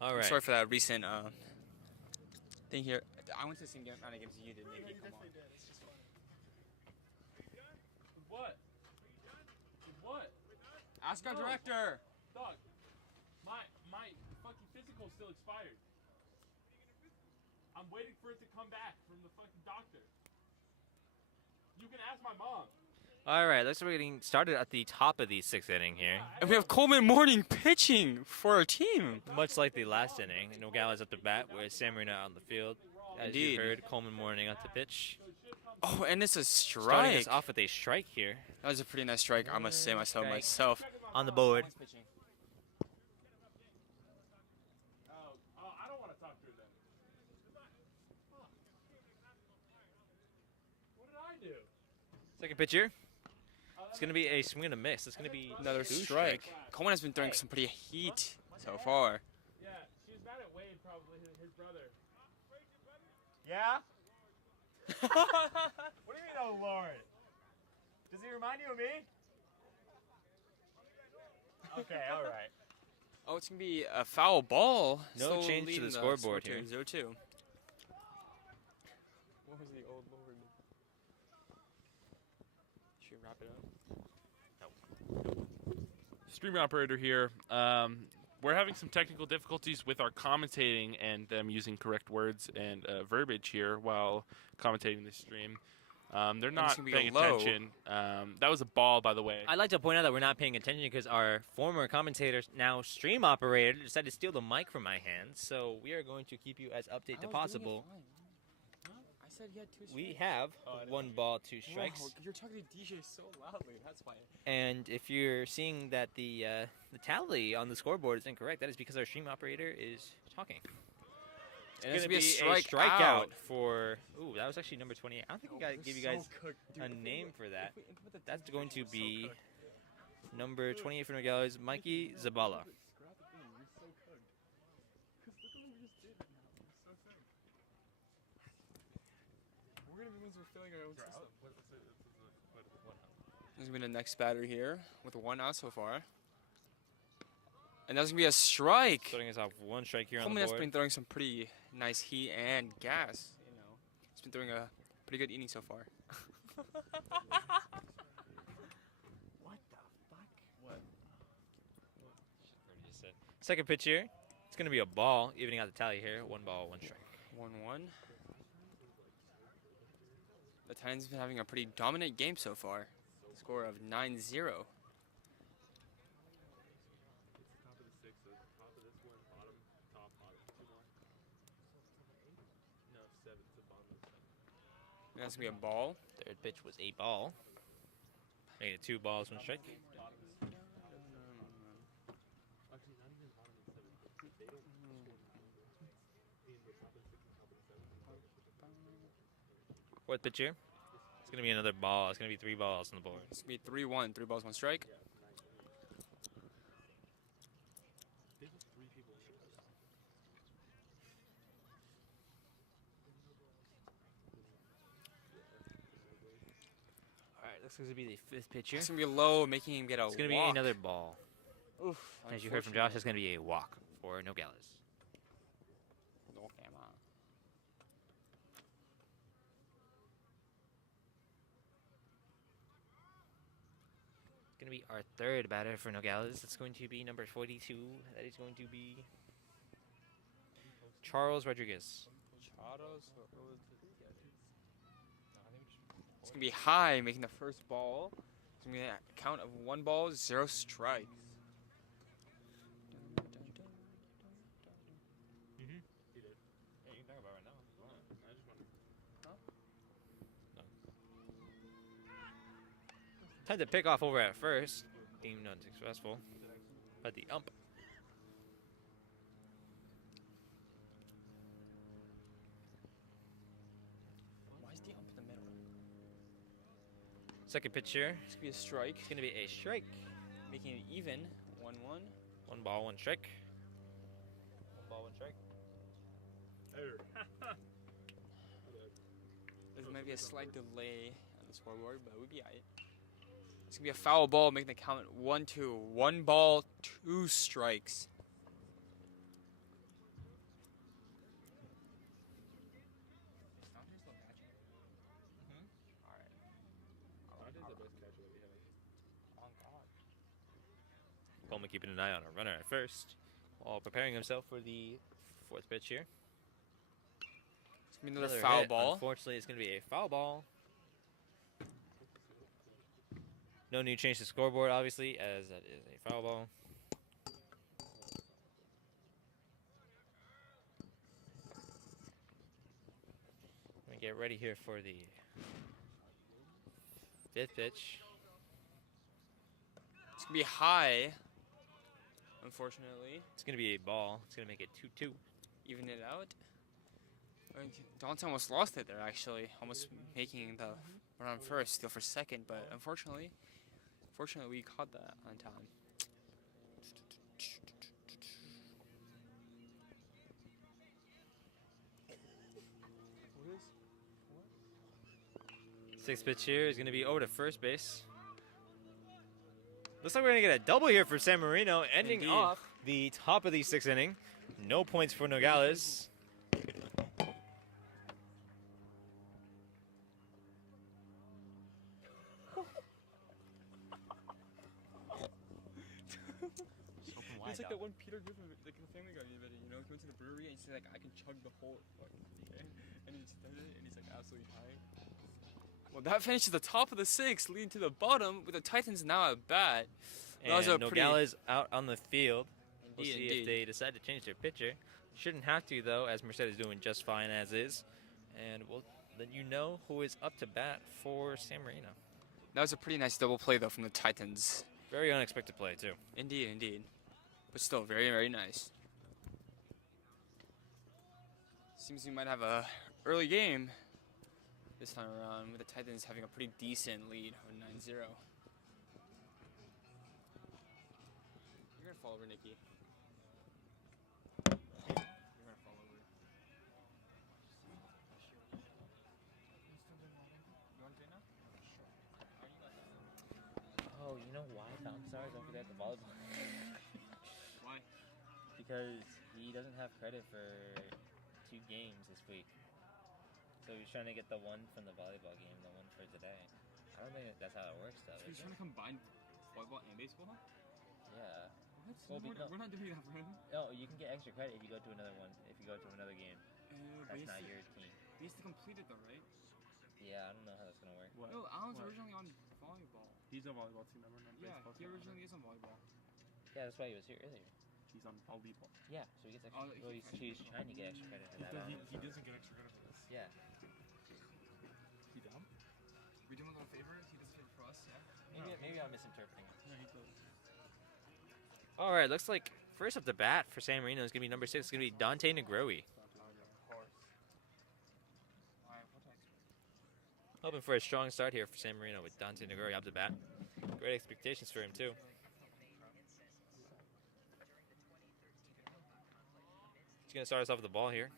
All right. Sorry for that recent thing here. I went to the same amount of games as you did, Nikki. Come on. What? What? Ask our director. Dog, my fucking physical still expired. I'm waiting for it to come back from the fucking doctor. You can ask my mom. All right, looks like we're getting started at the top of the 6th inning here. And we have Coleman Morning pitching for our team. Much like the last inning, Nogales up to bat with San Marino out on the field. As Indeed. you heard, Coleman Morning up to pitch. Oh, and it's a Starting us strike. off with a strike here That was a pretty nice strike, I must say Strike. myself. on the board. I don't want to talk to her then. What did I do? Second pitch here. It's going to be a swing and a miss. It's going to be Another two strike. Coleman has been throwing some pretty heat so far. Yeah, she was mad at Wade, probably his brother. Yeah? What do you mean, oh Lord? Does he remind you of me? Okay, all right. Oh, it's going to be a foul ball. No Still change to leading the scoreboard here. 0-2. What was the old Lord? Should we wrap it up? Stream operator here. We're having some technical difficulties with our commentating and them using correct words and verbiage here while commentating this stream. They're it's not gonna be paying low. attention. That was a ball, by the way. I'd like to point out that we're not paying attention because our former commentator, now stream operator, decided to steal the mic from my hands. So we are going to keep you as updated as possible. I said you had 2 strikes. We have 1 ball, 2 strikes. Wow, you're talking to DJ so loudly. That's why. And if you're seeing that the tally on the scoreboard is incorrect, that is because our stream operator is talking. And It's it's going gonna to be a strikeout out. for. Ooh, that was actually number 28. I don't think I gave you guys a name for that. That's going to be number 28 for Nogales, Mikey Zabala. We're gonna be ones we're filling our own system. This is gonna be the next batter here with 1 out so far. And that's gonna be a strike. Starting us off 1 strike here on Coleman the has board. been throwing some pretty nice heat and gas. You know, he's been throwing a pretty good inning so far. What the fuck? What? Second pitch here. It's going to be a ball, evening out the tally here. 1 ball, 1 strike. 1-1. The Titans have been having a pretty dominant game so far. Score of 9-0. Top of the 6th, top of this one, bottom, top, bottom, 2 more. No, 7th, the bottom of the 7th. That's gonna be a ball. Third pitch was a ball. Made it 2 balls, 1 strike. Fourth pitch here. It's gonna be another ball. It's gonna be 3 balls on the board. It's gonna be 3-1. 3 balls, 1 strike. All right, this is gonna be the 5th pitch here. It's gonna be low, making him get a It's gonna walk. be another ball. Oof. As you heard from Josh, it's gonna be a walk for Nogales. No camera. It's gonna be our 3rd batter for Nogales. It's going to be number 42. That is going to be Charles Rodriguez. It's gonna be high, making the first ball. It's gonna be a count of 1 ball, 0 strikes. Time to pick off over at first. Deemed unsuccessful. But the ump. Why is the ump in the middle? Second pitch here. It's gonna be a strike, It's gonna be a strike. making it even, 1-1. 1 ball, 1 strike. 1 ball, 1 strike. There's maybe a slight delay on the scoreboard, but we'll be alright. It's gonna be a foul ball, making the count 1-2. 1 ball, 2 strikes. Coleman keeping an eye on a runner at first, while preparing himself for the 4th pitch here. It's gonna be another foul hit. ball. Unfortunately, it's going to be a foul ball. No new change to scoreboard, obviously, as that is a foul ball. Let me get ready here for the 5th pitch. It's gonna be high, unfortunately. It's going to be a ball. It's going to make it 2-2. Even it out. Dante almost lost it there, actually. Almost making the run on first, steal for second, but unfortunately, we caught that on time. Sixth pitch here is going to be over to first base. Looks like we're going to get a double here for San Marino, ending Indeed. off the top of the 6th inning. No points for Nogales. It's like that one Peter Griffin, like the Family Guy video, you know, he went to the brewery and he's like, I can chug the whole fucking thing, and he just does it, and he's like absolutely high. Well, that finishes the top of the 6th, leading to the bottom, with the Titans now at bat. That was a And pretty- Nogales out on the field. We'll Indeed, see indeed. if they decide to change their pitcher. Shouldn't have to, though, as Merced is doing just fine as is. And we'll let you know who is up to bat for San Marino. That was a pretty nice double play, though, from the Titans. Very unexpected play, too. Indeed, indeed. But still, very, very nice. Seems we might have a early game this time around, with the Titans having a pretty decent lead of 9-0. You're gonna fall over, Nikki. You're gonna fall over. You want to do it now? Oh, you know why Tom Stars don't forget the volleyball? Why? Because he doesn't have credit for 2 games this week. So he's trying to get the one from the volleyball game, the one for today. I don't think that's how it works, though. He's Is trying it? to combine volleyball and baseball? Yeah. What? Well, We're not doing that, friend. No, you can get extra credit if you go to another one. If you go to another game, that's not your team. He has to complete it, though, right? Yeah, I don't know how that's gonna work. What? No, Alan's What? originally on volleyball. He's a volleyball team member, not Yeah, baseball he team originally member. is on volleyball. Yeah, that's why he was here earlier. He's on volleyball. Yeah, so he gets extra. Oh, Well, he's trying to get extra credit for that. I don't know. He doesn't get extra credit for this. Yeah. We do him a favor. He does a favor for us. Yeah. Maybe I'm misinterpreting it. Yeah, he does. All right, looks like first up the bat for San Marino is going to be number 6. It's going to be Dante Negroe. Hoping for a strong start here for San Marino with Dante Negroe up the bat. Great expectations for him, too. He's going to start us off with the ball here.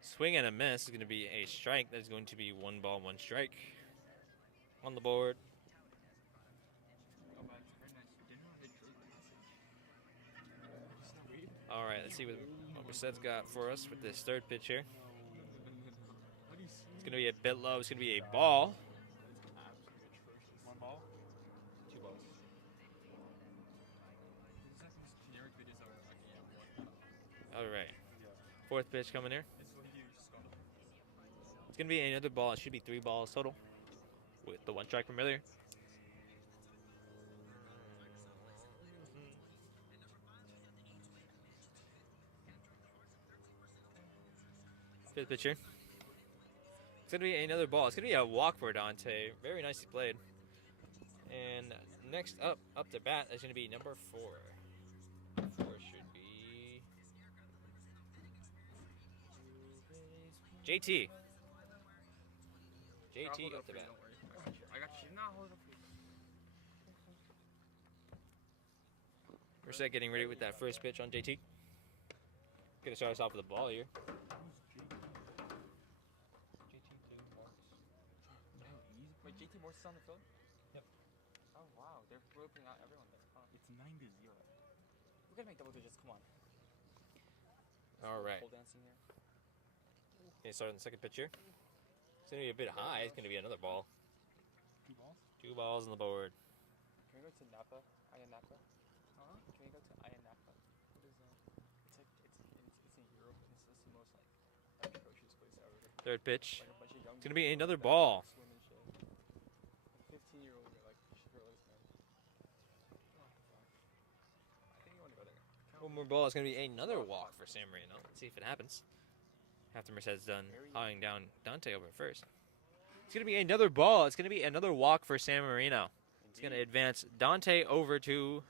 Swing and a miss is going to be a strike. That's going to be 1 ball, 1 strike on the board. All right, let's see what Merced's got for us with this third pitch here. It's going to be a bit low. It's going to be a ball. 1 ball? 2 balls. All right. Fourth pitch coming here. It's going to be another ball. It should be 3 balls total with the 1 strike from earlier. Fifth pitcher. It's going to be another ball. It's going to be a walk for Dante. Very nicely played. And next up to bat is going to be number 4. 4 should be JT. JT up to bat. I got you. No, hold it up. Merced getting ready with that first pitch on JT. Gonna start us off with the ball here. Wait, JT Morse is on the field? Yep. Oh, wow. They're roping out everyone there. Huh. It's 9-0. We're going to make double digits. Come on. All right. Pole dancing here. Okay, start on the second pitch here. It's gonna be a bit high. It's gonna be another ball. 2 balls? 2 balls on the board. Can we go to Napa? Aya Napa? Huh? Can we go to Aya Napa? What is that? It's like it's in Europe and it's just the most like atrocious place ever. Third pitch. Like a bunch of young It's gonna be people another that ball. swim and shit. 15-year-old, you're like, you should really man. Oh, fuck. I think you want to go there. 1 more ball. It's gonna be another walk for San Marino. Let's see if it happens. After Merced's done hawing down Dante over first. It's going to be another ball. It's going to be another walk for San Marino. It's going to advance Dante over to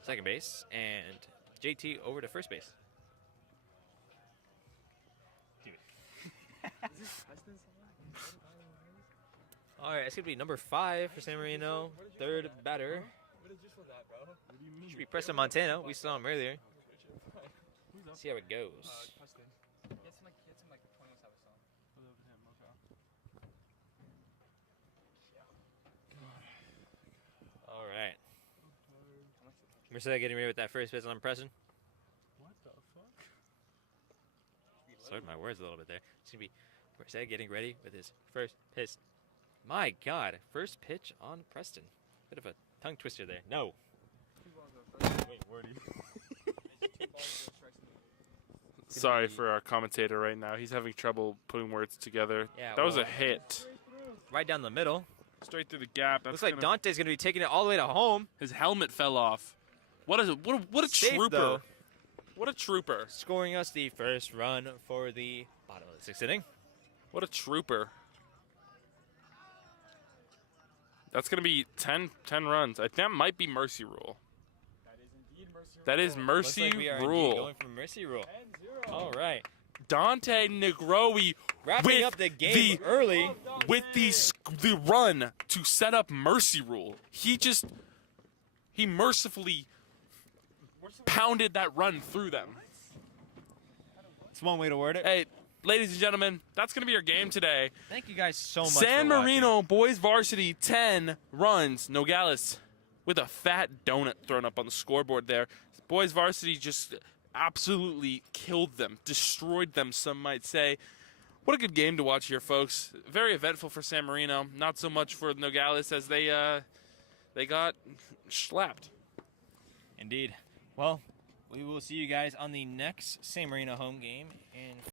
second base and JT over to first base. Is this Preston's All right, it's going to be number 5 for San Marino. Third batter. What is this for that, bro? What do you mean? Should be Preston Montano. We saw him earlier. See how it goes. Preston. He had some like 20 have a song. I love him, okay. All right. How much did he Merced getting ready with that first pitch on Preston. What the fuck? Slurred my words a little bit there. It's going to be Merced getting ready with his first pitch. My God, first pitch on Preston. Bit of a tongue twister there. No. 2 balls go first. Wait, wordy. It's 2 balls, 0 strikes in the Sorry for our commentator right now. He's having trouble putting words together. Yeah, That was a well, hit. right down the middle. Straight through the gap. That's Looks like gonna- Dante's going to be taking it all the way to home. His helmet fell off. What is it? What a Safe, trooper. though. What a trooper. Scoring us the first run for the bottom of the 6th inning. What a trooper. That's going to be 10 runs. I think that might be mercy rule. That is indeed mercy. That is Looks mercy like we are indeed rule. going for mercy rule. 10-0. All right. Dante Negroe Wrapping with up the game early. with the run to set up mercy rule. He mercifully pounded that run through them. It's one way to word it. Hey, ladies and gentlemen, that's going to be your game today. Thank you guys so much San for watching. Marino boys varsity 10 runs. Nogales with a fat donut thrown up on the scoreboard there. Boys varsity just absolutely killed them, destroyed them, some might say. What a good game to watch here, folks. Very eventful for San Marino. Not so much for Nogales as they got slapped. Indeed. Well, we will see you guys on the next San Marino home game in